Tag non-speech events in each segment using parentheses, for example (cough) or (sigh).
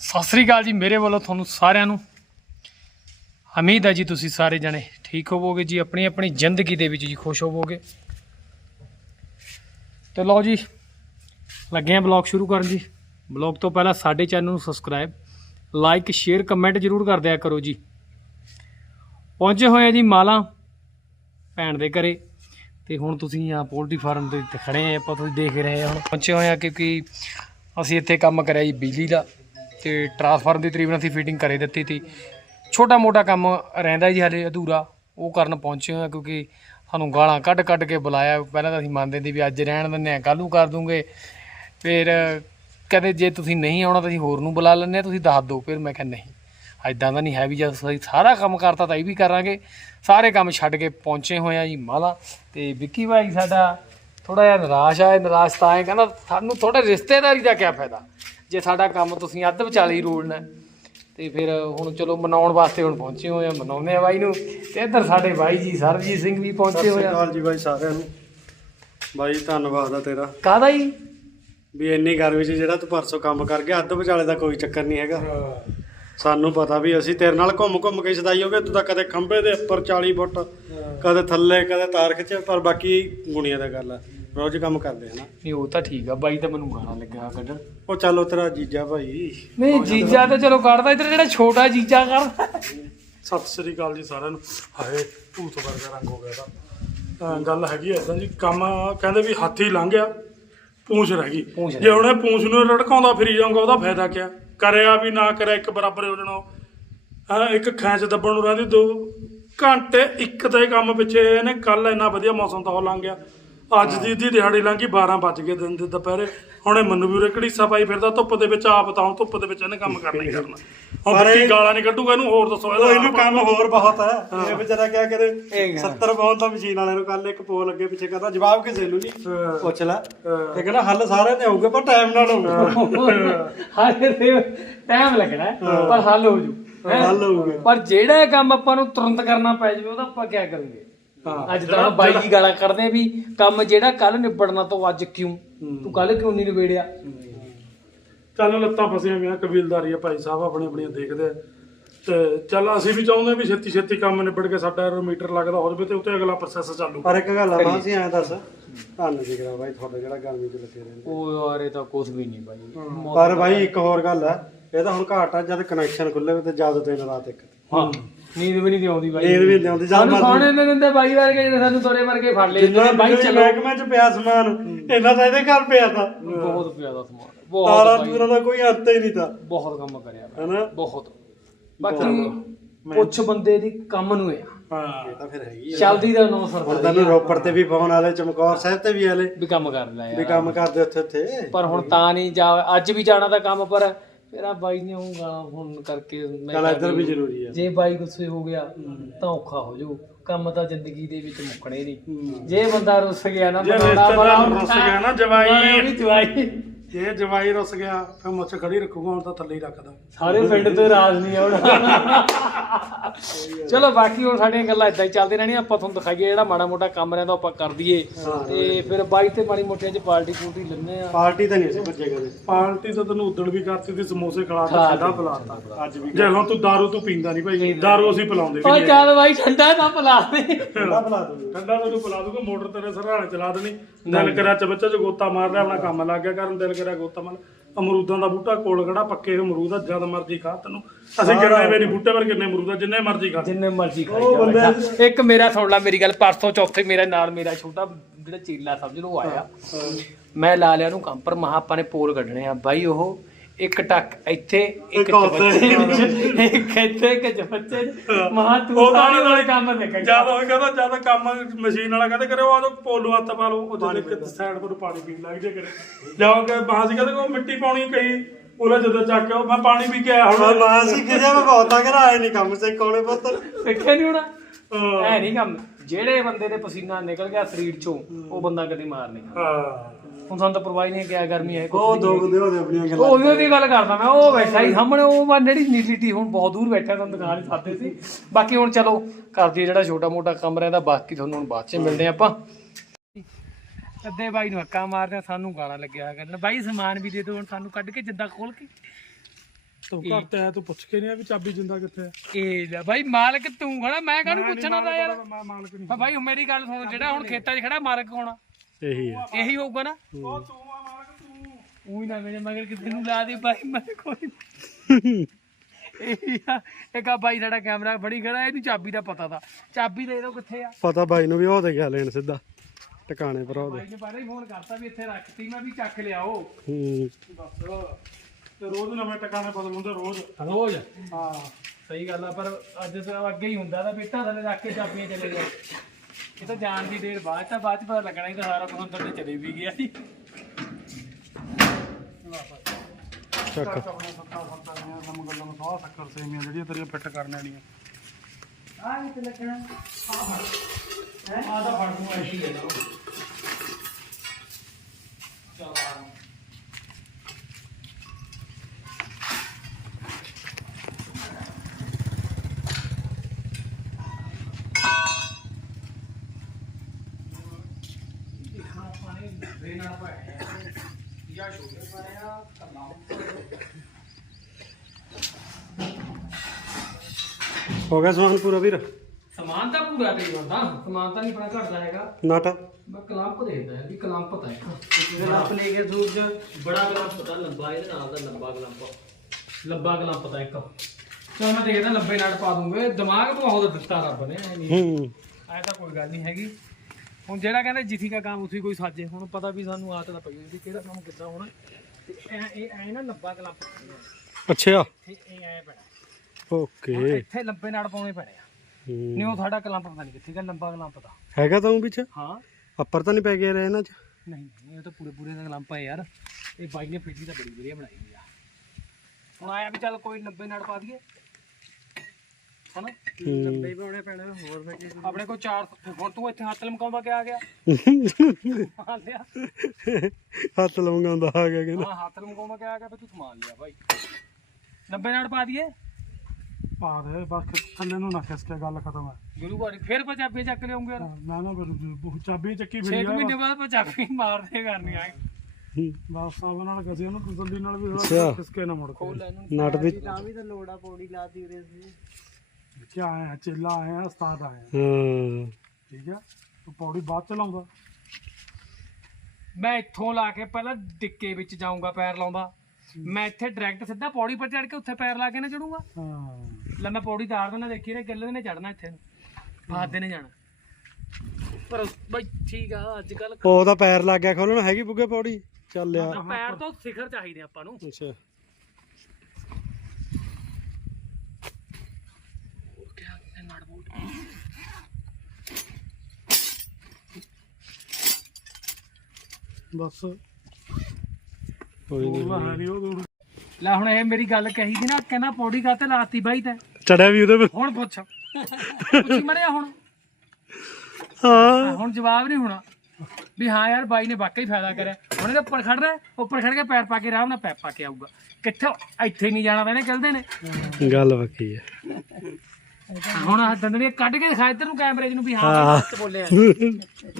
ਸਤਿ ਸ੍ਰੀ ਅਕਾਲ ਜੀ ਮੇਰੇ ਵੱਲੋਂ ਤੁਹਾਨੂੰ ਸਾਰਿਆਂ ਨੂੰ। ਉਮੀਦ ਹੈ ਜੀ ਤੁਸੀਂ ਸਾਰੇ ਜਣੇ ਠੀਕ ਹੋਵੋਗੇ ਜੀ, ਆਪਣੀ ਆਪਣੀ ਜ਼ਿੰਦਗੀ ਦੇ ਵਿੱਚ ਜੀ ਖੁਸ਼ ਹੋਵੋਗੇ। ਤੇ ਲਓ ਜੀ, ਲੱਗੇ ਆ ਬਲੌਗ ਸ਼ੁਰੂ ਕਰਨ ਜੀ। ਬਲੌਗ ਤੋਂ ਪਹਿਲਾਂ ਸਾਡੇ ਚੈਨਲ ਨੂੰ ਸਬਸਕ੍ਰਾਈਬ, ਲਾਈਕ, ਸ਼ੇਅਰ, ਕਮੈਂਟ ਜਰੂਰ ਕਰ ਦਿਆ ਕਰੋ ਜੀ। ਪਹੁੰਚੇ ਹੋਏ ਆ ਜੀ ਮਾਲਾ ਭੈਣ ਦੇ ਘਰੇ। ਤੇ ਹੁਣ ਤੁਸੀਂ ਆ ਪੋਲਟਰੀ ਫਾਰਮ ਦੇ ਉੱਤੇ ਖੜੇ ਆ, ਆਪਾਂ ਤੁਸੀਂ ਦੇਖ ਰਹੇ ਆ ਹੁਣ। ਪਹੁੰਚੇ ਹੋਏ ਆ ਕਿਉਂਕਿ ਅਸੀਂ ਇੱਥੇ ਕੰਮ ਕਰਿਆ ਜੀ ਬਿਜਲੀ ਦਾ। ਤੇ ਟਰਾਂਸਫਾਰਮ ਦੀ ਤਕਰੀਬਨ ਅਸੀਂ ਫਿਟਿੰਗ ਕਰੇ ਦਿੱਤੀ ਤੀ। ਛੋਟਾ ਮੋਟਾ ਕੰਮ ਰਹਿੰਦਾ ਜੀ ਹਲੇ ਅਧੂਰਾ, ਉਹ ਕਰਨ ਪਹੁੰਚੇ ਹੋਏ ਕਿਉਂਕਿ ਸਾਨੂੰ ਗਾਲਾਂ ਕੱਢ ਕੱਢ ਕੇ ਬੁਲਾਇਆ। ਪਹਿਲਾਂ ਤਾਂ ਅਸੀਂ ਮੰਨਦੇ ਸੀ ਵੀ ਅੱਜ ਰਹਿਣ ਦਿੰਦੇ ਆ ਕੱਲ੍ਹ ਨੂੰ ਕਰ ਦੂੰਗੇ। ਫਿਰ ਕਹਿੰਦੇ ਜੇ ਤੁਸੀਂ ਨਹੀਂ ਆਉਣਾ ਤਾਂ ਅਸੀਂ ਹੋਰ ਨੂੰ ਬੁਲਾ ਲੈਂਦੇ ਆ ਤੁਸੀਂ ਦੱਸ ਦਿਓ। ਫਿਰ ਮੈਂ ਕਿਹਾ ਨਹੀਂ ਐਦਾਂ ਦਾ ਨਹੀਂ ਹੈ ਵੀ ਜਦ ਅਸੀਂ ਸਾਰਾ ਕੰਮ ਕਰਤਾ ਤਾਂ ਇਹ ਵੀ ਕਰਾਂਗੇ। ਸਾਰੇ ਕੰਮ ਛੱਡ ਕੇ ਪਹੁੰਚੇ ਹੋਏ ਆ ਜੀ ਮਾਲਾ। ਤੇ ਵਿੱਕੀ ਭਾਈ ਸਾਡਾ ਥੋੜਾ ਜਿਹਾ ਨਿਰਾਸ਼ ਆ, ਇਹ ਨਿਰਾਸ਼ ਤਾਂ ਹੈ ਕਹਿੰਦਾ, ਸਾਨੂੰ ਥੋੜਾ ਰਿਸ਼ਤੇਦਾਰੀ ਦਾ ਕੀ ਫਾਇਦਾ? ਜੇ ਸਾਡਾ ਕੰਮ ਤੁਸੀਂ ਅੱਧ ਵਿਚਾਲੇ ਹੀ ਰੋਲਣਾ ਤੇ ਫਿਰ ਹੁਣ ਚਲੋ ਮਨਾਉਣ ਵਾਸਤੇ ਹੁਣ ਪਹੁੰਚੇ ਹੋਏ ਆ ਮਨਾਉਂਦੇ ਆ ਬਾਈ ਨੂੰ। ਤੇ ਇੱਧਰ ਸਾਡੇ ਬਾਈ ਜੀ ਸਰਜੀਤ ਸਿੰਘ ਵੀ ਸਤਿ ਪਹੁੰਚੇ ਸ਼੍ਰੀ ਹੋਏ ਆ। ਅਕਾਲ ਜੀ ਬਾਈ ਸਾਰਿਆਂ ਨੂੰ। ਬਾਈ ਧੰਨਵਾਦ ਆ ਤੇਰਾ। ਕਾਹਦਾ ਜੀ? ਵੀ ਇੰਨੀ ਗਰਮੀ 'ਚ ਜਿਹੜਾ ਤੂੰ ਪਰਸੋਂ ਕੰਮ ਕਰ ਗਿਆ ਅੱਧ ਵਿਚਾਲੇ ਦਾ ਕੋਈ ਚੱਕਰ ਨਹੀਂ ਹੈਗਾ। ਸਾਨੂੰ ਪਤਾ ਵੀ ਅਸੀਂ ਤੇਰੇ ਨਾਲ ਘੁੰਮ ਘੁੰਮ ਕੇ ਸਦਾਈ ਹੋਗੇ ਤੂੰ ਤਾਂ ਕਦੇ ਖੰਭੇ ਦੇ ਉੱਪਰ 40 ਫੁੱਟ ਕਦੇ ਥੱਲੇ ਕਦੇ ਤਾਰ ਖਿੱਚੇ ਪਰ ਬਾਕੀ ਗੁਣੀਆਂ ਦਾ ਗੱਲ ਆ। ਰੋਜ਼ ਕੰਮ ਕਰਦੇ ਹਨਾ ਨਹੀਂ ਉਹ ਤਾਂ ਠੀਕ ਆ ਬਾਈ ਤਾਂ ਮੈਨੂੰ ਗਾਣਾ ਲੱਗਿਆ ਕੱਢਣ। ਉਹ ਚੱਲ ਉਹ ਤੇਰਾ ਜੀਜਾ ਭਾਈ। ਨਹੀਂ ਜੀਜਾ ਤਾਂ ਚਲੋ ਕੱਢਦਾ ਇੱਧਰ ਜਿਹੜਾ ਛੋਟਾ ਜੀਜਾ ਕਰਦਾ ਸਤਿ ਸ੍ਰੀ ਅਕਾਲ ਜੀ ਸਾਰਿਆਂ ਨੂੰ। ਹਾਏ ਭੂਤ ਵਰਗਾ ਰੰਗ ਹੋ ਗਿਆ ਤਾਂ ਗੱਲ ਹੈਗੀ ਐਦਾਂ ਜੀ ਕੰਮ ਕਹਿੰਦੇ ਵੀ ਹਾਥੀ ਲੰਘ ਗਿਆ ਪੂੰਛ ਰਹਿ ਗਈ। ਜੇ ਉਹਨੇ ਪੂੰਛ ਨੂੰ ਰੜਕਾਉਂਦਾ ਫਿਰੀ ਜਾਊਗਾ ਉਹਦਾ ਫਾਇਦਾ ਕਿਆ ਕਰਿਆ ਵੀ ਨਾ ਕਰਿਆ ਇੱਕ ਬਰਾਬਰ ਹੋ ਜਾਣਾ। ਹਾਂ ਇੱਕ ਖੈਂਚ ਦੱਬਣ ਨੂੰ ਰਹਿੰਦੀ ਦੋ ਘੰਟੇ ਇੱਕ ਤੇ ਕੰਮ ਪਿੱਛੇ ਇਹਨੇ ਕੱਲ ਇੰਨਾ ਵਧੀਆ ਮੌਸਮ ਤਾਂ ਉਹ ਲੰਘ ਗਿਆ। ਅੱਜ ਦੀ ਦੀ ਦਿਹਾੜੀ ਲੰਘੀ 12 ਵੱਜ ਗਏ ਦਿਨ ਦੇ ਦੁਪਹਿਰੇ। ਹੁਣੇ ਮੈਨੂੰ ਵੀ ਉਰੇ ਘੜੀਸਾ ਪਾਈ ਫਿਰਦਾ ਧੁੱਪ ਦੇ ਵਿੱਚ ਆਪ ਤਾਂ ਧੁੱਪ ਦੇ ਵਿੱਚ ਇਹਨੇ ਕੰਮ ਕਰਨਾ ਹੀ ਕਰਨਾ। ਹੁਣ ਪਰ ਕੀ ਇਹ- ਗਾਲਾਂ ਨਹੀਂ ਕੱਢੂਗਾ ਇਹਨੂੰ ਹੋਰ ਦੱਸੋ ਉਹ ਇਹਨੂੰ ਕੰਮ ਹੋਰ ਬਹੁਤ ਹੈ। ਇਹ ਵਿਚਾਰਾ ਕਿਆ ਕਰੇ? ਇਹ ਗੱਲ। 70 ਪਾਉਣ ਦਾ ਮਸ਼ੀਨ ਵਾਲੇ ਨੂੰ ਕੱਲ ਇੱਕ ਪੋਲ ਅੱਗੇ ਪਿੱਛੇ ਕਰਦਾ ਜਵਾਬ ਕਿਸੇ ਨੂੰ ਨਹੀਂ। ਪੁੱਛ ਲੈ। ਇਹ ਕਹਿੰਦਾ ਹੱਲ ਸਾਰਿਆਂ ਦੇ ਹੋਊਗਾ ਪਰ ਟਾਈਮ ਨਾਲ ਹੋਊਗਾ। ਹਾਲੇ ਤੇ ਟਾਈਮ ਲੱਗਣਾ ਹੈ, ਪਰ ਹੱਲ ਹੋ ਜੂ। ਹੈਂ? ਹੱਲ ਹੋਊਗਾ। ਪਰ ਜਿਹੜਾ ਇਹ ਕੰਮ ਆਪਾਂ ਨੂੰ ਤੁਰੰਤ ਕਰਨਾ ਪੈ ਜਾਵੇ ਉਹਦਾ ਆਪਾਂ ਕੀ ਕਰਾਂਗੇ? ਅੱਜ ਤਾਂ ਬਾਈ ਦੀ ਗਾਲਾਂ ਕੱਢਦੇ ਵੀ ਕੰਮ ਜਿਹੜਾ ਕੱਲ ਨਿਬੜਨਾ ਤੋਂ ਅੱਜ ਕਿਉਂ? ਤੂੰ ਕੱਲ ਕਿਉਂ ਨਹੀਂ ਨਿਬੇੜਿਆ? ਚੱਲ ਲੱਤਾਂ ਫਸੀਆਂ ਗਈਆਂ ਕਬੀਲਦਾਰੀ ਆ ਭਾਈ ਸਾਹਿਬ ਆਪਣੀ ਆਪਣੀਆਂ ਦੇਖਦੇ ਆ। ਤੇ ਚੱਲ ਅਸੀਂ ਵੀ ਚਾਹੁੰਦੇ ਵੀ ਛੇਤੀ ਛੇਤੀ ਕੰਮ ਨਿਬੜ ਕੇ ਸਾਡਾ ਮੀਟਰ ਲੱਗਦਾ ਹੋ ਜਾਵੇ ਤੇ ਉੱਤੇ ਅਗਲਾ ਪ੍ਰੋਸੈਸ ਚਾਲੂ ਪਰ ਇੱਕ ਗੱਲ ਆ ਮਾਸੀ ਐਂ ਦੱਸ। ਤੁਹਾਨੂੰ ਕਰਾਂ ਬਾਈ ਤੁਹਾਡਾ ਜਿਹੜਾ ਗਰਮੀ ਚ ਲੱਗੇ ਰਹਿੰਦੇ। ਉਹ ਯਾਰ ਇਹ ਤਾਂ ਕੁਝ ਵੀ ਨਹੀਂ ਬਾਈ। ਪਰ ਬਾਈ ਇੱਕ ਹੋਰ ਗੱਲ ਆ ਇਹ ਤਾਂ ਹੁਣ ਘਾਟ ਆ ਜਦ ਕਨੈਕਸ਼ਨ ਖੁੱਲੇ ਤੇ ਜਦ ਦਿਨ ਰਾਤ ਇੱਕ। ਹਾਂ। ਨੀਂਦ ਵੀ ਨਹੀਂ ਆਉਂਦੀ ਬਾਈ। ਨੀਂਦ ਵੀ ਨਹੀਂ ਆਉਂਦੀ ਜਦ ਸਾਨੂੰ ਸੌਣੇ ਨਹੀਂ ਦਿੰਦੇ ਬਾਈ ਵਰਗੇ ਜਿਹੜੇ ਸਾਨੂੰ ਤੋਰੇ ਵਰਗੇ ਫੜ ਲੈ ਜਿੰਨਾ ਬਾਈ ਚਲੋ। ਮਹਿਕਮੇ ਚ ਪਿਆ ਸਮਾਨ ਇਹਨਾਂ ਤਾਂ ਇਹਦੇ ਘਰ ਪਿਆ ਤਾਂ। ਬਹੁਤ ਪਿਆਦਾ ਸਮਾਨ ਬਹੁਤ ਤਾਰਾ ਤੂਰਾਂ ਦਾ ਕੋਈ ਅੰਤ ਹੀ ਨਹੀਂ ਤਾਂ। ਬਹੁਤ ਕੰਮ ਕਰਿਆ ਹਨਾ? ਬਹੁਤ। ਬਾਕੀ ਪੁੱਛ ਬੰਦੇ ਦੀ ਕੰਮ ਨੂੰ ਹੈ ਹਾਂ। ਇਹ ਤਾਂ ਫਿਰ ਹੈਗੀ ਆ। ਚਲਦੀ ਦਾ ਨੌ ਹੁਣ ਸਰਦਾਰ ਤੈਨੂੰ ਰੋਪੜ ਤੇ ਵੀ ਫੋਨ ਵਾਲੇ ਚਮਕੌਰ ਸਾਹਿਬ ਤੇ ਵੀ ਆਲੇ ਵੀ ਕੰਮ ਕਰ ਲੈ ਵੀ ਯਾਰ। ਕੰਮ ਕਰਦੇ ਉੱਥੇ ਉੱਥੇ ਪਰ ਹੁਣ ਤਾਂ ਨਹੀਂ ਜਾ ਅੱਜ ਵੀ ਜਾਣਾ ਤਾਂ ਕੰਮ ਪਰ ਤੇਰਾ ਬਾਈ ਨੇ ਉਹ ਗਾਲਾਂ ਫੋਨ ਕਰਕੇ ਮੈਂ ਚੱਲ ਕਿਹਾ ਇੱਧਰ ਵੀ ਜ਼ਰੂਰੀ ਆ। ਜੇ ਬਾਈ ਗੁੱਸੇ ਹੋ ਗਿਆ ਤਾਂ ਔਖਾ ਹੋ ਜਾਊ। ਕੰਮ ਤਾਂ ਜ਼ਿੰਦਗੀ ਦੇ ਵਿੱਚ ਮੁੱਕਣੇ ਨਹੀਂ। ਜੇ ਬੰਦਾ ਰੁੱਸ ਗਿਆ ਨਾ ਜੇ ਰਿਸ਼ਤੇਦਾਰ ਰੁੱਸ ਗਿਆ ਨਾ ਜਵਾਈ। ਵੀ ਜਵਾਈ। ਜੇ ਜਵਾਈ ਰੁੱਸ ਗਿਆ ਫਿਰ ਮੁੱਛ ਖੜੀ ਰੱਖੂਗਾ ਹੁਣ ਤਾਂ ਥੱਲੇ ਹੀ ਰੱਖਦਾ। ਸਾਰੇ ਪਿੰਡ ਤੋਂ ਰਾਜ ਨਹੀਂ ਆਉਣਾ। (laughs) ਚਲੋ ਬਾਕੀ ਹੁਣ ਸਾਡੀਆਂ ਗੱਲਾਂ ਇਦਾਂ ਹੀ ਚੱਲਦੀਆਂ ਰਹਿਣੀਆਂ ਆਪਾਂ ਤੁਹਾਨੂੰ ਦਿਖਾਈਏ ਜਿਹੜਾ ਮਾੜਾ ਮੋਟਾ ਕੰਮ ਰਹਿੰਦਾ ਆਪਾਂ ਕਰ ਦਈਏ। ਤੇ ਫਿਰ ਬਾਈ ਤੇ ਮਾੜੀ ਮੋਟੀਆਂ ਚ ਪਾਰਟੀ ਪੂਰਟੀ ਲੈਣੇ ਆ। ਪਾਰਟੀ ਤਾਂ ਨਹੀਂ ਸੀ ਭੱਜੇ ਕਦੇ। ਪਾਰਟੀ ਤਾਂ ਤੈਨੂੰ ਉਦਣ ਵੀ ਕਰਤੀ ਸੀ ਸਮੋਸੇ ਖਿਲਾ ਕੇ ਦਿੱਤੇ। ਠੰਡਾ ਪਿਲਾਤਾ। ਅੱਜ ਵੀ ਜੇ ਹੁਣ ਤੂੰ ਦਾਰੂ ਤੂੰ ਪੀਂਦਾ ਨਹੀਂ ਭਾਈ ਦਾਰੂ ਅਸੀਂ ਪਿਲਾਉਂਦੇ ਵੀ ਨਹੀਂ। ਚੱਲ ਬਾਈ ਠੰਡਾ ਤਾਂ ਪਲਾ ਦੇ। ਠੰਡਾ ਬੁਲਾ ਦੂੰਗੇ। ਠੰਡਾ ਤੈਨੂੰ ਪਿਲਾ ਦੂੰਗਾ ਮੋਟਰ ਤੇਰੇ ਸਰਾਣੇ ਚਲਾ ਦੇਣੀ। ਦਿਲ ਕਰਿਆ ਚਬੱਚਾ ਚ ਗੋਤਾ ਮਾਰ ਲਿਆ ਆਪਣਾ ਕੰਮ ਲੱਗ ਗਿਆ ਕਰਨ ਦਿਲ ਕਰਿਆ ਗੋਤਾ ਮਾਰ ਅਮਰੂਦਾਂ ਦਾ ਬੂਟਾ ਕੋਲ ਖੜਾ ਪੱਕੇ ਅਮਰੂਦ ਆ ਜਦ ਮਰਜ਼ੀ ਖਾ ਤੈਨੂੰ। ਅਸੀਂ ਕਿੰਨੇ ਮੇਰੀ ਬੂਟੇ ਪਰ ਕਿੰਨੇ ਅਮਰੂਦ ਆ ਜਿੰਨੇ ਮਰਜ਼ੀ ਖਾ। ਜਿੰਨੇ ਮਰਜ਼ੀ ਖਾਈ ਜਾ ਬੈਠਾ। ਇੱਕ ਮੇਰਾ ਸੁਣ ਲਾ ਮੇਰੀ ਗੱਲ ਪਰਸੋਂ ਚੌਥੇ ਮੇਰਾ ਨਾਲ ਮੇਰਾ ਛੋਟਾ ਜਿਹੜਾ ਚੀਲਾ ਸਮਝ ਲਓ ਉਹ ਆਇਆ। ਮੈਂ ਲਾ ਲਿਆ ਉਹਨੂੰ ਕੰਮ ਪਰ ਮਹਾ ਆਪਾਂ ਨੇ ਪੋਲ ਕੱਢਣੇ ਆ। ਬਾਈ ਉਹ ਇੱਕ ਟੱਕ ਇੱਥੇ ਇੱਕ ਇੱਕ ਉੱਥੇ। ਚਬੱਚੇ ਇੱਕ ਇੱਥੇ ਇੱਕ ਚਬੱਚੇ ਮਹਾ ਤੂੰ ਉਹ ਤਾਂ ਸਾਰੇ ਵਾਲੇ ਕੰਮ ਨਿਕਲ ਜਦ ਉਹ ਕਹਿੰਦਾ ਜਦ ਕੰਮ ਮਸ਼ੀਨ ਵਾਲਾ ਕਹਿੰਦੇ ਕਰੇ ਉਹ ਆਜੋ ਪੋਲੋ ਹੱਥ ਪਾ ਲਓ ਉਹ ਜਦ ਇੱਕ ਸਾਈਡ ਪਰ ਪਾਣੀ ਪੀਣ ਲੱਗ ਜੇ ਕਰੇ। ਜਾਓ ਕਿ ਬਾਹਰ ਸੀ ਕਹਿੰਦੇ ਉਹ ਮਿੱਟੀ ਪਾਉਣੀ ਕਹੀ ਉਹਨੇ ਜਦੋਂ ਚੱਕ ਕੇ ਉਹ ਮੈਂ ਪਾਣੀ ਪੀ ਕੇ ਆਇਆ ਹੁਣ। ਹੁਣ ਨਾ ਸੀ ਕਿਸੇ ਮੈਂ ਬਹੁਤਾ ਘਰਾਏ ਨਹੀਂ ਕੰਮ ਸੇ ਕੋਲੇ ਪੁੱਤ। ਸਿੱਖਿਆ ਨਹੀਂ ਹੋਣਾ? ਹਾਂ। ਐ ਨਹੀਂ ਕੰਮ। ਜਿਹੜੇ ਬੰਦੇ ਦੇ ਪਸੀਨਾ ਨਿਕਲ ਗਿਆ ਸਰੀਰ ਚੋਂ ਉਹ ਬੰਦਾ ਕਦੇ ਮਾਰ ਨਹੀਂ। ਹਾਂ। ਹੁਣ ਸਾਨੂੰ ਤਾਂ ਪਰਵਾਹ ਹੀ ਨਹੀਂ ਹੈ ਕਿਆ ਗਰਮੀ ਹੈ ਉਹ ਵੀ ਦੋ ਨਹੀਂ ਬੰਦੇ ਹੋਦੇ ਆਪਣੀਆਂ ਉਹ ਗੱਲਾਂ ਉਹਦੀ ਦੀ ਗੱਲ ਕਰਦਾ ਮੈਂ ਉਹ ਬੈਠਾ ਹੀ ਸਾਹਮਣੇ ਉਹ ਮੈਂ ਜਿਹੜੀ ਨੀਲੀ ਟੀ ਹੁਣ ਬਹੁਤ ਦੂਰ ਬੈਠਾ ਤੁਹਾਨੂੰ ਦੁਕਾਨ ਹੀ ਸਾਥੇ ਸੀ। ਬਾਕੀ ਹੁਣ ਚਲੋ ਕਰਦੀ ਜਿਹੜਾ ਛੋਟਾ ਮੋਟਾ ਕੰਮ ਰਹਿੰਦਾ ਬਾਕੀ ਤੁਹਾਨੂੰ ਹੁਣ ਬਾਅਦ ਚ ਮਿਲਦੇ ਆਪਾਂ। ਅੱਧੇ ਬਾਈ ਨੂੰ ਹੱਕਾ ਮਾਰਦੇ ਆ, ਸਾਨੂੰ ਗਾਲਾਂ ਲੱਗਿਆ ਕਰਨ। ਬਾਈ ਸਮਾਨ ਵੀ ਦੇ ਦਿਓ ਹੁਣ ਸਾਨੂੰ ਕੱਢ ਕੇ ਜਿੱਦਾਂ ਖੋਲ ਕੇ। ਤੂੰ ਘਰ ਤੇ ਆਇਆ ਤੂੰ ਪੁੱਛ ਕੇ ਨਹੀਂ ਆ ਵੀ ਚਾਬੀ ਜਿੰਦਾ ਕਿੱਥੇ ਹੈ ਇਹ ਲੈ ਬਾਈ ਮਾਲਕ ਤੂੰ ਖੜਾ ਮੈਂ ਕਾਹਨੂੰ ਪੁੱਛਣਾ ਦਾ ਯਾਰ? ਮੈਂ ਮਾਲਕ ਨਹੀਂ ਬਾਈ ਮੇਰੀ ਗੱਲ ਸੁਣ ਜਿਹੜਾ ਹੁਣ ਖੇਤਾਂ 'ਚ ਖੜਾ ਮਾਲਕ ਹੋਣਾ ਇਹੀ ਹੋਊਗਾ ਨਾ? ਉਹ ਤੂੰ ਆ ਮਾਲਕ ਤੂੰ ਉਹੀ ਨਾ ਮੇਰੇ ਮਗਰ ਕਿਸੇ ਨੂੰ ਲਾ ਦੇ ਬਾਈ ਮੈਂ ਕੋਈ ਇਹੀ ਆ। ਇੱਕ ਆ ਬਾਈ ਸਾਡਾ ਕੈਮਰਾ ਫੜੀ ਖੜਾ ਇਹਨੂੰ ਚਾਬੀ ਦਾ ਪਤਾ ਦਾ ਚਾਬੀ ਦੇ ਦੋ ਕਿੱਥੇ ਆ? ਪਤਾ ਬਾਈ ਨੂੰ ਵੀ ਉਹ ਦੇ ਗਿਆ ਲੈਣ ਸਿੱਧਾ ਟਿਕਾਣੇ ਪਰ ਉਹਦੇ ਬਾਈ ਨੇ ਪਹਿਲਾਂ ਹੀ ਫੋਨ ਕਰਤਾ ਵੀ ਇੱਥੇ ਰੱਖਤੀ ਮੈਂ ਵੀ ਚੱਕ ਲਿਆਓ। ਹੂੰ। ਬਸ ਤੇ ਰੋਜ਼ ਨਵੇਂ ਟਿਕਾਣੇ ਬਦਲ ਹੁੰਦੇ ਰੋਜ਼। ਰੋਜ਼? ਹਾਂ ਸਹੀ ਗੱਲ ਆ ਪਰ ਅੱਜ ਤਾਂ ਅੱਗੇ ਹੀ ਹੁੰਦਾ ਤਾਂ ਬੇਟਾ ਥੱਲੇ ਰੱਖ ਕੇ ਚਾਬੀਆਂ ਚਲੇ ਗਿਆ ਇਹ ਤਾਂ ਜਾਣ ਦੀ ਦੇਰ ਬਾਅਦ ਤਾਂ ਬਾਅਦ ਚ ਪਤਾ ਲੱਗਣਾ ਹੀ ਤਾਂ ਸਾਰਾ ਕੁਝ ਅੰਦਰ ਤੇ ਚਲੇ ਵੀ ਗਿਆ ਸੀ। ਚੱਕ। ਆਪਣੇ ਸੱਤਾ ਸੱਤਾ ਦੀਆਂ ਨਮ ਗੱਲਾਂ ਨੂੰ ਸਾਹ ਸ਼ੱਕਰ ਸੇਮੀਆਂ ਜਿਹੜੀਆਂ ਤੇਰੀਆਂ ਫਿੱਟ ਕਰਨ ਵਾਲੀਆਂ। ਆ ਕਿਤੇ ਲੱਗਣਾ। ਆ ਫੜ। ਹੈ ਆ ਤਾਂ ਫੜ ਨੂੰ ਐਸੀ ਲੈ ਲਓ ਚਲ ਆ ਦੇਖਣਾ ਪਾਣੀ ਦੇ ਨਾਲ ਪਾਇਆ ਜਾਂ ਸ਼ੋਲੇ ਪਾਇਆ ਕੱਲਾ ਹੋ ਗਿਆ ਸਮਾਨ ਪੂਰਾ ਵੀਰ? ਸਮਾਨ ਤਾਂ ਪੂਰਾ ਨਹੀਂ ਹੁੰਦਾ ਸਮਾਨ ਤਾਂ ਨਹੀਂ ਆਪਣਾ ਘਟਦਾ ਹੈਗਾ। ਨਟ। ਮੈਂ ਕਲੰਪ ਦੇਖਦਾ ਹੈ ਵੀ ਕਲੰਪ ਤਾਂ ਇੱਕ ਕਲੰਪ ਲੈ ਕੇ ਸੂਰਜ ਬੜਾ ਕਲੰਪ ਤਾਂ ਲੰਬਾ ਇਹਦੇ ਨਾਲ ਦਾ ਲੰਬਾ ਕਲੰਪ। ਲੰਬਾ ਕਲੰਪ ਤਾਂ ਇੱਕ। ਚਲ ਮੈਂ ਦੇਖਦਾ ਲੰਬੇ ਨਾਲ ਪਾ ਦੂੰਗੇ। ਦਿਮਾਗ ਬਹੁਤ ਦਿੱਤਾ ਰੱਬ ਨੇ ਐ ਨਹੀਂ। ਐ ਤਾਂ ਕੋਈ ਗੱਲ ਨਹੀਂ ਹੈਗੀ। ਹੁਣ ਜਿਹੜਾ ਕਹਿੰਦਾ ਜਿੱਥੀ ਦਾ ਕੰਮ ਉਸੇ ਕੋਈ ਸਾਜੇ। ਹੁਣ ਪਤਾ ਵੀ ਸਾਨੂੰ ਆਦਤ ਤਾਂ ਪਈ ਹੁੰਦੀ ਕਿਹੜਾ ਕੰਮ ਕਿੱਦਾਂ ਹੋਣਾ। ਤੇ ਐ ਇਹ ਐ ਨਾ ਲੰਬਾ ਕਲੰਪ। ਅੱਛਾ। ਇਹ ਇਹ ਐ ਪੈਣਾ। ਓਕੇ। ਇੱਥੇ ਲੰਬੇ ਨਾਲ ਪਾਉਣੇ ਪੈਣੇ ਆ। ਨਹੀਂ। ਉਹ ਸਾਡਾ ਕਲੰਪ ਪਤਾ ਨਹੀਂ ਕਿੱਥੇ ਗਾ ਲੰਬਾ ਕਲੰਪ ਤਾਂ। ਹੈਗਾ ਤਾਂ ਉਹ ਵਿੱਚ? ਹਾਂ। ਅੱਪਰ ਤਾਂ ਨਹੀਂ ਪੈ ਗਿਆ ਇਹਨਾਂ ਚ? ਨਹੀਂ ਨਹੀਂ ਇਹ ਤਾਂ ਪੂਰੇ ਪੂਰੇ ਦਾ ਲੰਪਾ ਹੈ ਯਾਰ। ਇਹ ਬਾਈ ਨੇ ਫਿੱਟੀ ਤਾਂ ਬੜੀ ਵਧੀਆ ਬਣਾਈ ਹੋਈ ਆ। ਹੁਣ ਆਇਆ ਵੀ ਚੱਲ ਕੋਈ 90 ਨਾਲ ਪਾ ਦਈਏ। ਹਨਾ? ਲੰਬੇ ਪਾਉਣੇ ਪੈਣੇ ਹੋਰ ਕੀ ਆਪਣੇ ਕੋਲ ਚਾਰ ਹੁਣ ਤੂੰ ਇੱਥੇ ਹੱਥ ਲਮਕਾਉਂਦਾ ਕਿ ਆ ਗਿਆ? ਆ ਲਿਆ। ਹੱਥ ਲਮਗਾਉਂਦਾ ਆ ਗਿਆ ਕਹਿੰਦਾ ਹਾਂ ਹੱਥ ਲਮਕਾਉਂਦਾ ਕਿ ਆ ਗਿਆ ਵੀ ਤੂੰ ਸਮਾਨ ਲਿਆ ਬਾਈ। 90 ਨਾਲ ਪਾ ਦਈਏ। ਪਾ ਦੇ ਬਸ ਥੱਲੇ ਨੂੰ ਨਾ ਖਿਸ ਕੇ ਗੱਲ ਖਤਮ ਹੈ। ਗੁਰੂ ਘਰ ਫਿਰ ਪੰਜਾਬੀ ਚੱਕ ਲਿਆਉਂਗੇ ਯਾਰ ਨਾ ਨਾ ਫਿਰ ਬਹੁਤ ਚਾਬੀ ਚੱਕੀ 6 ਫਿਰੀ ਮਹੀਨੇ ਆ ਬਾਅਦ ਪੰਜਾਬੀ ਮਾਰਦੇ ਕਰਨੀ ਆ। ਬਸ ਸਾਬ ਨਾਲ ਕਸੇ ਉਹਨੂੰ ਤਸੱਲੀ ਨਾਲ ਵੀ ਅੱਛਾ। ਥੋੜਾ ਖਿਸ ਕੇ ਨਾ ਮੁੜ ਕੇ। ਖੋਲ ਲੈ ਇਹਨੂੰ। ਨਟ ਵੀ ਵੀ ਤਾਂ ਲੋੜਾ ਪੌੜੀ ਲਾਤੀ ਉਰੇ ਸੀ ਕੀ ਆਏ ਆ ਚੇਲਾ ਆਏ ਆ ਉਸਤਾਦ ਆਏ ਆ ਹਾਂ। ਠੀਕ ਆ ਤੂੰ ਪੌੜੀ ਬਾਅਦ ਚ ਲਾਉਂਦਾ। ਮੈਂ ਇੱਥੋਂ ਲਾ ਕੇ ਪਹਿਲਾਂ ਡਿੱਕੇ ਵਿੱਚ ਜਾਊਂਗਾ ਪੈਰ ਲਾਉਂਦਾ। ਮੈਂ ਇੱਥੇ ਡਾਇਰੈਕਟ ਸਿੱਧਾ ਪੌੜੀ ਪਰ ਚੜ ਕੇ ਉੱਥੇ ਪੈਰ ਲਾ ਕੇ ਨਾ ਚੜੂੰਗਾ। ਹਾਂ। ਲੈ ਮੈਂ ਪੌੜੀ ਤਾਰ ਦੇਣਾ ਦੇਖੀ ਨੇ ਗਿੱਲੇ ਨੇ ਚੜਨਾ ਇੱਥੇ ਨੂੰ। ਫਾਦੇ ਨੇ ਜਾਣਾ। ਪਰ ਬਈ ਠੀਕ ਆ ਅੱਜ ਕੱਲ ਉਹ ਤਾਂ ਪੈਰ ਲੱਗ ਗਿਆ ਖੋਲਣ ਹੈਗੀ ਬੁੱਗੇ ਪੌੜੀ। ਚੱਲਿਆ ਪੈਰ ਤੋਂ ਸਿਖਰ ਚਾਹੀਦੇ ਆਪਾਂ ਨੂੰ। ਅੱਛਾ। ਬਸ। ਕੋਈ ਨਹੀਂ ਲੈ ਹੁਣ ਇਹ ਮੇਰੀ ਗੱਲ ਕਹੀ ਸੀ ਨਾ ਕਹਿੰਦਾ ਪੌੜੀ ਕਾਤੇ ਲਾਤੀ ਬਾਈ ਤੈਂ। ਚੜਿਆ ਵੀ ਉਹਦੇ ਹੁਣ ਪੁੱਛ। ਪੁੱਛੀ ਮੜਿਆ ਹੁਣ। ਹਾਂ। ਹੁਣ ਜਵਾਬ ਨਹੀਂ ਹੋਣਾ। ਵੀ ਹਾਂ ਯਾਰ ਬਾਈ ਨੇ ਵਾਕਈ ਫਾਇਦਾ ਕਰਿਆ। ਹੁਣ ਇਹਦੇ ਉੱਪਰ ਖੜ ਰਿਹਾ ਉੱਪਰ ਖੜ ਕੇ ਪੈਰ ਪਾ ਕੇ ਆਰਾਮ ਨਾਲ ਪੈਪ ਪਾ ਕੇ ਆਊਗਾ। ਕਿੱਥੇ ਇੱਥੇ ਨਹੀਂ ਜਾਣਾ ਇਹਨੇ ਕਹਿੰਦੇ ਨੇ। ਗੱਲ ਵੱਖੀ ਹੈ ਹੁਣ ਆ ਦੰਦੜੀਆਂ ਕੱਢ ਕੇ ਦਿਖਾ ਇੱਧਰ ਨੂੰ ਕੈਮਰੇ 'ਚ ਨੂੰ ਵੀ ਹਾਂ। ਬੋਲਿਆ।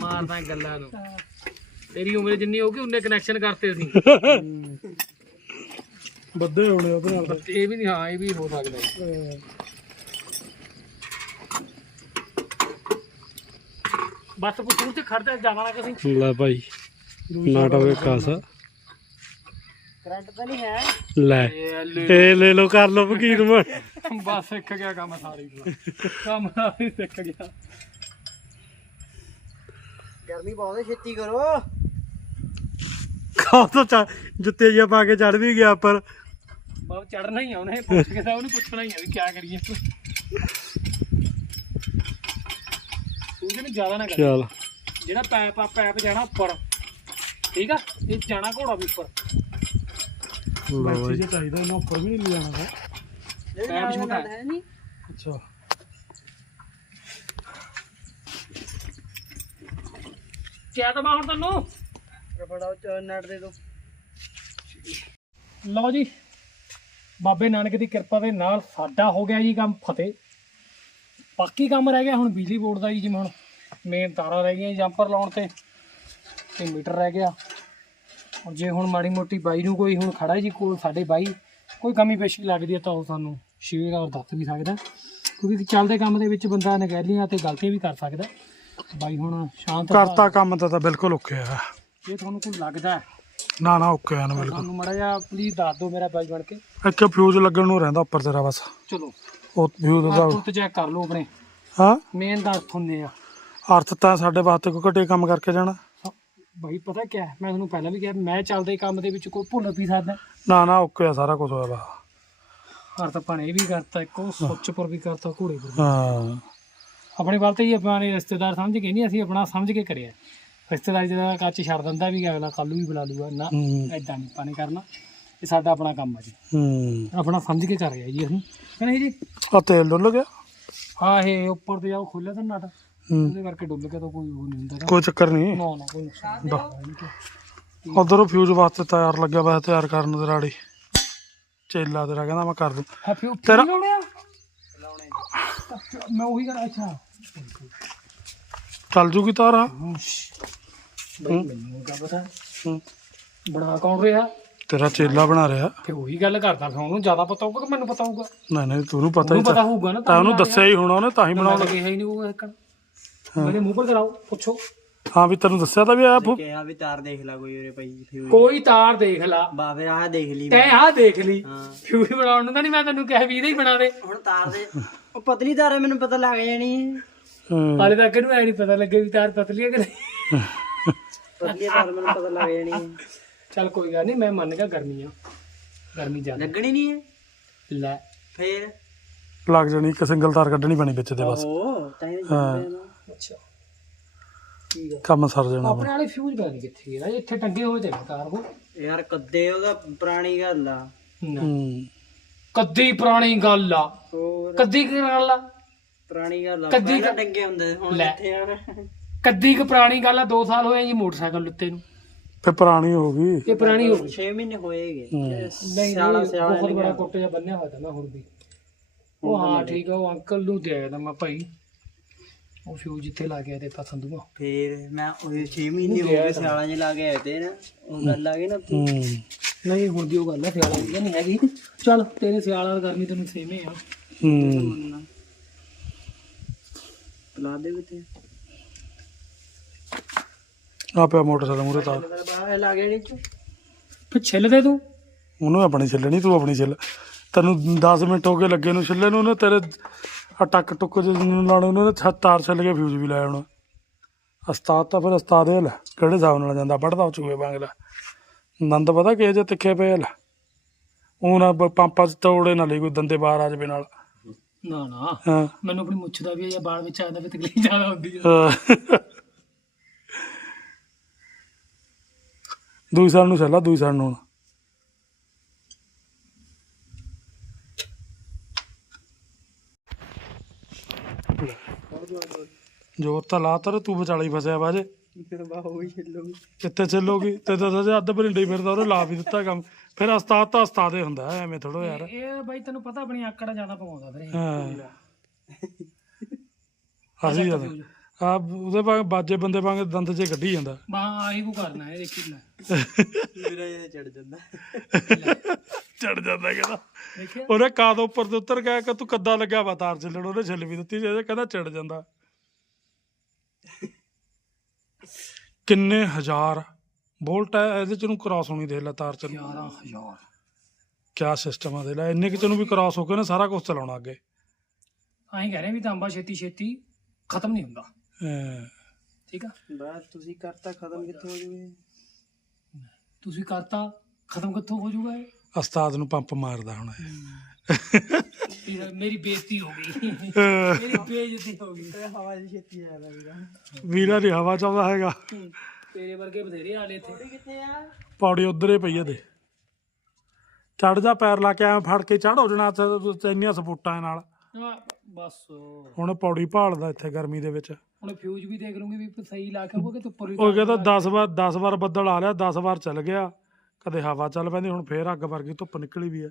ਮਾਰਦਾ ਗੱਲਾਂ ਨੂੰ। ਤੇਰੀ ਉਮਰ ਜਿੰਨੀ ਹੋਊਗੀ ਉਨੇ ਕਨੈਕਸ਼ਨ ਕਰਤੇ ਅਸੀਂ। ਬੱਦੇ ਹੋਣੇ ਉਹਦੇ ਨਾਲ। ਤਾਂ। ਇਹ ਵੀ ਨਹੀਂ ਹਾਂ ਇਹ ਵੀ ਹੋ ਸਕਦਾ ਹੈ। ਬਸ ਪੁੱਛੂ ਤੇ ਖੜਦਾ ਜਾਣਾ ਨਾ ਕਿਸੇ ਲੈ ਭਾਈ ਨਾਟ ਹੋਵੇ ਕਾਸਾ ਕਰੰਟ ਤਾਂ ਨਹੀਂ ਹੈ ਲੈ ਇਹ ਲੈ ਲੋ ਕਰ ਲੋ ਵਕੀਲ ਮਨ ਬਸ ਸਿੱਖ ਗਿਆ ਕੰਮ ਸਾਰੀ ਕੰਮ ਸਾਰੀ ਸਿੱਖ ਗਿਆ। ਗਰਮੀ ਬਹੁਤ ਹੈ ਛੇਤੀ ਕਰੋ। ਖਾ ਤਾਂ ਚਾ- ਜੁੱਤੇ ਜਿਹਾ ਪਾ ਕੇ ਚੜ ਵੀ ਗਿਆ ਪਰ। ਬਾਬ ਚੜਨਾ ਹੀ ਆ ਉਹਨੇ ਪੁੱਛ ਕੇ ਤਾਂ ਉਹਨੂੰ ਪੁੱਛਣਾ ਹੀ ਆ ਵੀ ਕੀ ਕਰੀਏ। ਉਹਦੇ ਜ਼ਿਆਦਾ ਨਾ ਕਰ। ਚੱਲ। ਜਿਹੜਾ ਪੈਪ ਆ ਪੈਪ ਜਾਣਾ ਉੱਪਰ। ਠੀਕ ਆ? ਇਹ ਜਾਣਾ ਘੋੜਾ ਵੀ ਉੱਪਰ। ਲਓ ਮੈਚੀ ਬਾਈ। ਜਿਹਾ ਚਾਹੀਦਾ ਇਹਨਾਂ ਉੱਪਰ ਵੀ ਨਹੀਂ ਲਿਜਾਣਾ ਹੈ ਪੈਪ ਛੋਟਾ ਹੈ ਹੈ ਨਹੀਂ। ਅੱਛਾ। ਕਿਆ ਤਾਂ ਹੁਣ ਤੈਨੂੰ? ਫੜਾਓ ਚ ਨਟ ਦੇ ਦੋ। ਲਓ ਜੀ ਬਾਬੇ ਨਾਨਕ ਦੀ ਕਿਰਪਾ ਦੇ ਨਾਲ ਸਾਡਾ ਹੋ ਗਿਆ ਜੀ ਕੰਮ ਫਤਿਹ। ਬਾਕੀ ਕੰਮ ਰਹਿ ਗਿਆ ਹੁਣ ਬਿਜਲੀ ਬੋਰਡ ਦਾ ਜੀ ਜਿਵੇਂ ਹੁਣ ਮੇਨ ਤਾਰਾਂ ਰਹਿ ਗਈਆਂ ਜੰਪਰ ਲਾਉਣ ਤੇ ਤੇ ਮੀਟਰ ਰਹਿ ਗਿਆ। ਹੁਣ ਜੇ ਹੁਣ ਮਾੜੀ ਮੋਟੀ ਬਾਈ ਨੂੰ ਕੋਈ ਹੁਣ ਖੜਾ ਜੀ ਕੋਲ ਸਾਡੇ ਬਾਈ ਕੋਈ ਕਮੀ ਪੇਸ਼ੀ ਲੱਗਦੀ ਹੈ ਤਾਂ ਉਹ ਸਾਨੂੰ ਸ਼ੇਅਰ ਔਰ ਦੱਸ ਵੀ ਸਕਦਾ। ਕਿਉਂਕਿ ਚੱਲਦੇ ਕੰਮ ਦੇ ਵਿੱਚ ਬੰਦਾ ਨਗੈਲੀਆਂ ਤੇ ਗਲਤੀਆਂ ਵੀ ਕਰ ਸਕਦਾ। ਬਾਈ ਹੁਣ ਸ਼ਾਂਤ ਕਰਤਾ ਕੰਮ ਤਾਂ ਤਾਂ ਬਿਲਕੁਲ ਓਕੇ ਆ ਜੇ ਤੁਹਾਨੂੰ ਕੋਈ ਲੱਗਦਾ ਹੈ ਨਾ ਨਾ ਓਕੇ ਆ ਨਾ ਬਿਲਕੁਲ। ਤੁਹਾਨੂੰ ਮੜਾ ਜਿਹਾ ਪਲੀਜ਼ ਦੱਸ ਦਿਓ ਮੇਰਾ ਬਾਈ ਬਣ ਕੇ। ਇੱਕ ਫਿਊਜ਼ ਲੱਗਣ ਨੂੰ ਰਹਿੰਦਾ ਉੱਪਰ ਤੇਰਾ ਬਸ। ਚਲੋ। ਉਹ ਫਿਊਜ਼ ਦਾ ਤੁਰਤ ਚੈੱਕ ਕਰ ਲਓ ਆਪਣੇ। ਹਾਂ? ਮੇਨ ਦੱਸ ਹੁੰਦੇ ਆ। ਅਰਥ ਤਾਂ ਸਾਡੇ ਵਾਸਤੇ ਕੋਈ ਘਟੇ ਕੰਮ ਕਰਕੇ ਜਾਣਾ। ਬਾਈ ਪਤਾ ਕੀ ਹੈ ਮੈਂ ਤੁਹਾਨੂੰ ਪਹਿਲਾਂ ਵੀ ਕਿਹਾ ਮੈਂ ਚੱਲਦੇ ਕੰਮ ਦੇ ਵਿੱਚ ਕੋਈ ਭੁੱਲ ਵੀ ਸਕਦਾ। ਨਾ ਨਾ ਓਕੇ ਆ ਸਾਰਾ ਕੁਝ ਹੋਇਆ ਵਾ। ਹਰ ਤਾਂ ਇਹ ਵੀ ਕਰਤਾ ਇੱਕ ਉਹ ਸੁੱਚ ਪਰ ਵੀ ਕਰਤਾ ਘੋੜੇ ਪਰ ਵੀ। ਹਾਂ। ਆਪਣੇ ਵੱਲ ਤੇ ਹੀ ਆਪਾਂ ਨੇ ਰਿਸ਼ਤੇਦਾਰ ਸਮਝ ਕੇ ਨਹੀਂ ਅਸੀਂ ਆਪਣਾ ਸਮਝ ਕੇ ਕਰਿਆ। ਰਿਸ਼ਤੇਦਾਰੀ ਜਿਹੜਾ ਕੱਚ ਛੱਡ ਦਿੰਦਾ ਵੀ ਅਗਲਾ ਕੱਲ ਨੂੰ ਵੀ ਬੁਲਾ ਲੂਗਾ। ਨਾ ਹੂੰ। ਐਦਾਂ ਨਹੀਂ ਨੇ ਕਰਨਾ। ਇਹ ਸਾਡਾ ਆਪਣਾ ਕੰਮ ਆ ਜੀ। ਹੂੰ। ਆਪਣਾ ਸਮਝ ਕੇ ਕਰ ਰਿਹਾ ਜੀ ਅਸੀਂ ਕਹਿੰਦੇ ਜੀ ਆ ਤੇਲ ਡੁੱਲ ਗਿਆ? ਹਾਂ ਇਹ ਉੱਪਰ ਤੇ ਜਾਓ ਖੋਲਿਆ ਤਾਂ ਨਾਟ। ਹੂੰ। ਉਹਦੇ ਕਰਕੇ ਡੁੱਲ ਕੇ ਤਾਂ ਕੋਈ ਉਹ ਨਹੀਂ ਹੁੰਦਾ ਨਾ। ਕੋਈ ਚੱਕਰ ਨਹੀਂ। ਨਾ ਨਾ ਕੋਈ ਨੁਕਸਾਨ ਨਹੀਂ। ਉਧਰੋਂ ਫਿਊਜ਼ ਵਾਸਤੇ ਤਿਆਰ ਲੱਗਿਆ ਵਾ ਤਿਆਰ ਕਰਨ ਦੇ ਰਾੜੀ। ਚੇਲਾ ਤੇਰਾ ਕਹਿੰਦਾ ਮੈਂ ਕਰ ਦੂੰ। ਹੈ ਫਿਰ ਤੇਰਾ- ਲਾਉਣੇ ਆ? ਮੈਂ ਉਹੀ ਕਰ ਅੱਛਾ। ਚੱਲ ਜੂਗੀ ਤਾਰ ਆ ਬਈ ਮੈਨੂੰ ਕਾ ਪਤਾ। ਹੂੰ। ਬਣਾ ਕੌਣ ਰਿਹਾ? ਤੇਰਾ ਚੇਲਾ ਬਣਾ ਰਿਹਾ। ਫਿਰ ਉਹੀ ਗੱਲ ਕਰਦਾ ਫਿਰ ਉਹਨੂੰ ਜ਼ਿਆਦਾ ਪਤਾ ਹੋਊਗਾ ਕਿ ਮੈਨੂੰ ਪਤਾ ਹੋਊਗਾ? ਨਹੀਂ ਨਹੀਂ ਤੈਨੂੰ ਪਤਾ ਹੀ ਉਹਨੂੰ ਪਤਾ ਤਾਂ ਹੋਊਗਾ ਨਾ ਤਾਂ ਉਹਨੂੰ ਦੱਸਿਆ ਹੀ ਹੋਣਾ ਉਹਨੇ ਤਾਂ ਹੀ ਬਣਾਉਣ ਲੱਗੇ। ਹੈ ਹੀ ਨਹੀਂ ਉਹ ਇੱਕ। ਮੇਰੇ ਮੂੰਹ ਪਰ ਕਰਾਓ ਪੁੱਛੋ। ਹਾਂ ਵੀ ਤੈਨੂੰ ਦੱਸਿਆ ਤਾਂ ਵੀ ਆ ਫੁ- ਕਿਹਾ ਵੀ ਤਾਰ ਦੇਖ ਲੈ ਕੋਈ ਉਰੇ ਪਈ ਫਿਊਜ਼ ਕੋਈ ਤਾਰ ਦੇਖ ਲਾ। ਬਾਬੇ ਆਹ ਦੇਖ ਲਈ ਤੈਂ ਆਹ ਦੇਖ ਲਈ। ਹਾਂ। ਫਿਊਜ਼ ਬਣਾਉਣ ਨੂੰ ਤਾਂ ਨਹੀਂ ਮੈਂ ਤੈਨੂੰ ਕਿਹਾ ਵੀ ਇਹਦੇ ਹੀ ਬਣਾ ਦੇ। ਹੁਣ ਤਾਰ ਦੇ ਉਹ ਪਤਲੀ ਤਾਰ ਹੈ ਮੈਨੂੰ ਪਤਾ ਲੱਗ ਜਾਣੀ ਹੈ। ਹੂੰ। ਹਾਲੇ ਤੱਕ ਇਹਨੂੰ ਐ ਨਹੀਂ ਪਤਾ ਲੱਗੇ ਵੀ ਤਾਰ ਪਤਲੀ ਹੈ ਕਿ ਨਹੀਂ। (laughs) ਪਤਲੀ ਤਾਰ ਮੈਨੂੰ ਪਤਾ ਲੱਗ ਜਾਣੀ ਹੈ। ਚੱਲ ਕੋਈ ਗੱਲ ਨਹੀਂ ਮੈਂ ਮੰਨ ਗਿਆ ਗਰਮੀ ਆ। ਗਰਮੀ ਜ਼ਿਆਦਾ। ਲੱਗਣੀ ਨਹੀਂ ਹੈ ਲੈ। ਫੇਰ? ਲੱਗ ਜਾਣੀ ਇੱਕ ਸਿੰਗਲ ਤਾਰ ਕੱਢਣੀ ਪੈਣੀ ਵਿੱਚ ਦੇ ਬਸ। ਉਹ ਤਾਂ ਹੀ ਹਾਂ। ਅੱਛਾ। ਠੀਕ ਆ। ਕੰਮ ਸਰ ਜਾਣਾ। ਆਪਣੇ ਵਾਲੇ ਫਿਊਜ਼ ਪਤਾ ਨਹੀਂ ਕਿੱਥੇ ਗਿਆ ਇੱਥੇ ਟੰਗੇ ਹੋਏ ਤੇ ਤਾਰ ਉਹ ਯਾਰ ਕੱਦੇ ਉਹਦਾ ਪੁਰਾਣੀ ਗੱਲ ਆ। ਨਾ। ਹੂੰ। ਕੱਦੀ ਪੁਰਾਣੀ ਗੱਲ ਆ। ਹੋਰ? ਕੱਦੀ ਕੀ ਗੱਲ ਆ? ਪੁਰਾਣੀ ਗੱਲ ਆ। ਕੱਦੀ ਪਹਿਲਾਂ ਡੰਗੇ ਹੁੰਦੇ ਸੀ, ਹੁਣ ਲੈ। ਕਿੱਥੇ ਯਾਰ ਕੱਦੀ ਕੁ ਪੁਰਾਣੀ ਗੱਲ ਆ 2 ਸਾਲ ਹੋਏ ਜੀ ਮੋਟਰਸਾਈਕਲ ਲੁੱਤੇ ਨੂੰ। ਫੇ ਪੁਰਾਣੀ ਹੋ ਗਈ। ਇਹ ਪੁਰਾਣੀ ਹੋ ਗਈ। 6 ਮਹੀਨੇ ਹੋਏਗੇ ਸਿਆਲਾ ਨਹੀਂ, ਸਿਆਲਾ ਬਹੁਤ ਬੜਾ ਕੋਟੇ ਜਿਹਾ ਬੰਨਿਆ ਹੋਇਆ ਤਾਂ ਮੈਂ ਹੁਣ ਵੀ। ਉਹ ਹਾਂ ਠੀਕ ਆ ਉਹ ਅੰਕਲ ਨੂੰ ਦੇ ਆਇਆ ਤਾਂ ਮੈਂ ਭਾਈ। ਉਹ ਫਿਊਜ਼ ਜਿੱਥੇ ਲਾ ਗਿਆ ਤੇ ਪਸੰਦੂਆ ਫੇਰ ਮੈਂ ਉਹ 6 ਮਹੀਨੇ ਹੋ ਗਏ ਸਿਆਲਾਂ 'ਚ ਲਾ ਕੇ ਆਏ ਤੇ ਨਾ ਉਹ ਗੱਲ ਆ ਗਈ ਨਾ ਹੂੰ। ਨਹੀਂ ਹੁਣ ਦੀ ਉਹ ਗੱਲ ਆ ਸਿਆਲਾਂ ਦੀ ਤਾਂ ਨਹੀਂ ਹੈਗੀ। ਚੱਲ ਤੇਰੇ ਸਿਆਲਾਂ ਦਾ ਗਰਮੀ ਤੈਨੂੰ ਸੇਮੇ ਆ। ਹੂੰ। ਲਾ ਦੇ ਬਿੱਤੇ ਆ ਪਿਆ ਮੋਟਰਸਾਈਕਲ ਮੂਰੇ ਤੇਰਾ। ਬਾਹਰ ਲਾ ਗਿਆ ਨੀਚੇ ਫਿਰ ਛਿੱਲ ਦੇ ਤੂੰ? ਉਹਨੂੰ ਆਪਣੀ ਛਿੱਲਣੀ ਤੂੰ ਆਪਣੀ ਛਿੱਲ। ਤੈਨੂੰ 10 ਮਿੰਟ ਹੋ ਗਏ ਲੱਗੇ ਨੂੰ ਛਿੱਲੇ ਨੂੰ ਉਹਨੇ ਤੇਰੇ ਆ ਟੱਕ ਟੁੱਕ ਜਿਹੇ ਨੂੰ ਲਾਣੇ ਉਹਨੇ ਛੱਤ ਤਾਰ ਛਿੱਲ ਕੇ ਫਿਊਜ਼ ਵੀ ਲਾਇਆ ਹੁਣ ਉਸਤਾਦ ਤਾਂ ਫਿਰ ਉਸਤਾਦ ਲੈ ਕਿਹੜੇ ਹਿਸਾਬ ਨਾਲ ਜਾਂਦਾ? ਪੜਦਾ ਚੂਹੇ ਵਾਂਗ ਲੈ। ਨੰਦ ਪਤਾ ਕਿਹੋ ਜਿਹੇ ਤਿੱਖੇ ਪਏ ਲੈ। ਉਹ ਨਾ ਪੰਪਾਂ 'ਚ ਤੋੜੇ ਨਾ ਲਈ ਕੋਈ ਦੰਦੇ ਬਾਹਰ ਆ ਜਾਵੇ ਨਾਲ। ਨਾ ਨਾ। ਹਾਂ। ਮੈਨੂੰ ਆਪਣੀ ਮੁੱਛ ਦਾ ਵੀ ਜਾਂ ਬਾਲ ਵਿੱਚ ਆਉਂਦਾ ਵੀ ਤਕਲੀਫ ਜ਼ਿਆਦਾ ਹੁੰਦੀ ਆ। ਦੂਈ ਸਾਲ ਨੂੰ ਚੱਲਾ ਦੂਈ ਸਾਲ ਨੂੰ ਹੁਣ। ਜੋਰ ਤਾਂ ਲਾ ਤਾ ਤੂੰ ਵਿਚਾਲੇ ਹੀ ਫਸਿਆ ਬਾਜੇ ਛੱਲੋ ਕਿੱਥੇ ਚੱਲੋਗੀ? ਤੇ ਤਾਂ ਸਜੇ ਅੱਧ ਭਰਿੰਡੇ ਹੀ ਫਿਰਦਾ ਉਹਨੇ ਲਾ ਵੀ ਦਿੱਤਾ ਕੰਮ। ਫਿਰ ਉਸਤਾਦ ਤਾਂ ਉਸਤਾਦ ਹੀ ਹੁੰਦਾ ਐਵੇਂ ਥੋੜੋ ਯਾਰ। ਇਹ ਬਾਈ ਤੈਨੂੰ ਪਤਾ ਆਪਣੀ ਆਕੜਾ ਜ਼ਿਆਦਾ ਪਵਾਉਂਦਾ ਫਿਰ ਇਹ। ਹਾਂ। ਅਸੀਂ ਜ਼ਿਆਦਾ ਆ ਉਹਦੇ ਵਾਂਗ ਬਾਜੇ ਬੰਦੇ ਵਾਂਗ ਦੰਦ ਜੇ ਕੱਢੀ ਜਾਂਦਾ। ਬਾ ਆਹੀ ਕੋ ਕਰਨਾ ਇਹ ਦੇਖੀ ਲੈ ਮੇਰਾ ਇਹ ਚੜ ਜਾਂਦਾ। ਚੜ ਜਾਂਦਾ ਕਹਿੰਦਾ। ਦੇਖਿਆ? ਉਹਨੇ ਕਾਦ ਉੱਪਰ ਤੇ ਉਤਰ ਗਿਆ ਕਿ ਤੂੰ ਕੱਦਾ ਲੱਗਿਆ ਵਾ ਤਾਰ ਚੱਲਣ ਉਹਨੇ ਛਿੱਲ ਵੀ ਦਿੱਤੀ ਜੇ ਕਹਿੰਦਾ ਚੜ ਜਾਂਦਾ। ਕਿੰਨੇ ਹਜ਼ਾਰ ਵੋਲਟ ਹੈ ਇਹਦੇ ਚ ਨੂੰ ਕ੍ਰਾਸ ਹੋਣੀ ਦੇਖ ਲੈ ਤਾਰ ਚ। 11000 ਕਿਆ ਸਿਸਟਮ ਆ ਦੇ ਲੈ ਇੰਨੇ ਕਿ ਚ ਨੂੰ ਵੀ ਕ੍ਰਾਸ ਹੋ ਕੇ ਨਾ ਸਾਰਾ ਕੁਝ ਚਲਾਉਣਾ ਅੱਗੇ। ਆਹੀਂ ਕਹਿ ਰਹੇ ਵੀ ਤਾਂਬਾ ਛੇਤੀ ਛੇਤੀ ਖਤਮ ਨਹੀਂ ਹੁੰਦਾ। ਠੀਕ ਆ? ਬਾਤ ਤੁਸੀਂ ਕਰਤਾ ਖਤਮ ਕਿੱਥੇ ਹੋ ਜੂਗੇ? ਤੁਸੀਂ ਕਰਤਾ ਖਤਮ ਕਿੱਥੋਂ ਹੋ ਜਾਊਗਾ ਇਹ? ਉਸਤਾਦ ਨੂੰ ਪੰਪ ਮਾਰਦਾ ਹੁਣ ਇਹ। ਮੇਰੀ ਬੇਇੱਜ਼ਤੀ ਹੋ ਗਈ। ਮੇਰੀ ਬੇਇੱਜ਼ਤੀ ਹੋ ਗਈ। ਹਵਾ ਦੀ ਛੇਤੀ ਆਇਆ ਵੀਰਾ। ਵੀਰਾ ਦੀ ਹਵਾ ਚਾਹੁੰਦਾ ਹੈਗਾ। ਤੇਰੇ ਵਰਗੇ ਬਥੇਰੇ ਆਲੇ ਇੱਥੇ। ਕਿੱਥੇ ਆ? ਪੌੜੀ ਉਧਰ ਹੀ ਪਈ ਆ ਦੇ। ਚੜ ਜਾ ਪੈਰ ਲਾ ਕੇ ਐਂ ਫੜ ਕੇ ਚੜ ਹੋ ਜਾਣਾ ਤੇ- ਤੇ ਇੰਨੀਆਂ ਸਪੋਰਟਾਂ ਨਾਲ। ਆਹ, ਬਸ। ਹੁਣ ਪੌੜੀ ਭਾਲਦਾ ਇੱਥੇ ਗਰਮੀ ਦੇ ਵਿੱਚ। ਹੁਣ ਫਿਊਜ਼ ਵੀ ਦੇਖ ਲੂੰਗੀ ਵੀ ਸਹੀ ਲਾ ਕੇ ਹੋਊਗਾ ਕਿ ਉੱਪਰ ਹੀ ਉਹ ਕਹਿੰਦਾ 10 ਵਾਰ 10 ਵਾਰ ਬੱਦਲ ਆ ਲਿਆ 10 ਵਾਰ ਚੱਲ ਗਿਆ। ਕਦੇ ਹਵਾ ਚੱਲ ਪੈਂਦੀ ਹੁਣ ਫੇਰ ਅੱਗ ਵਰਗੀ ਧੁੱਪ ਨਿਕਲੀ ਵੀ ਆ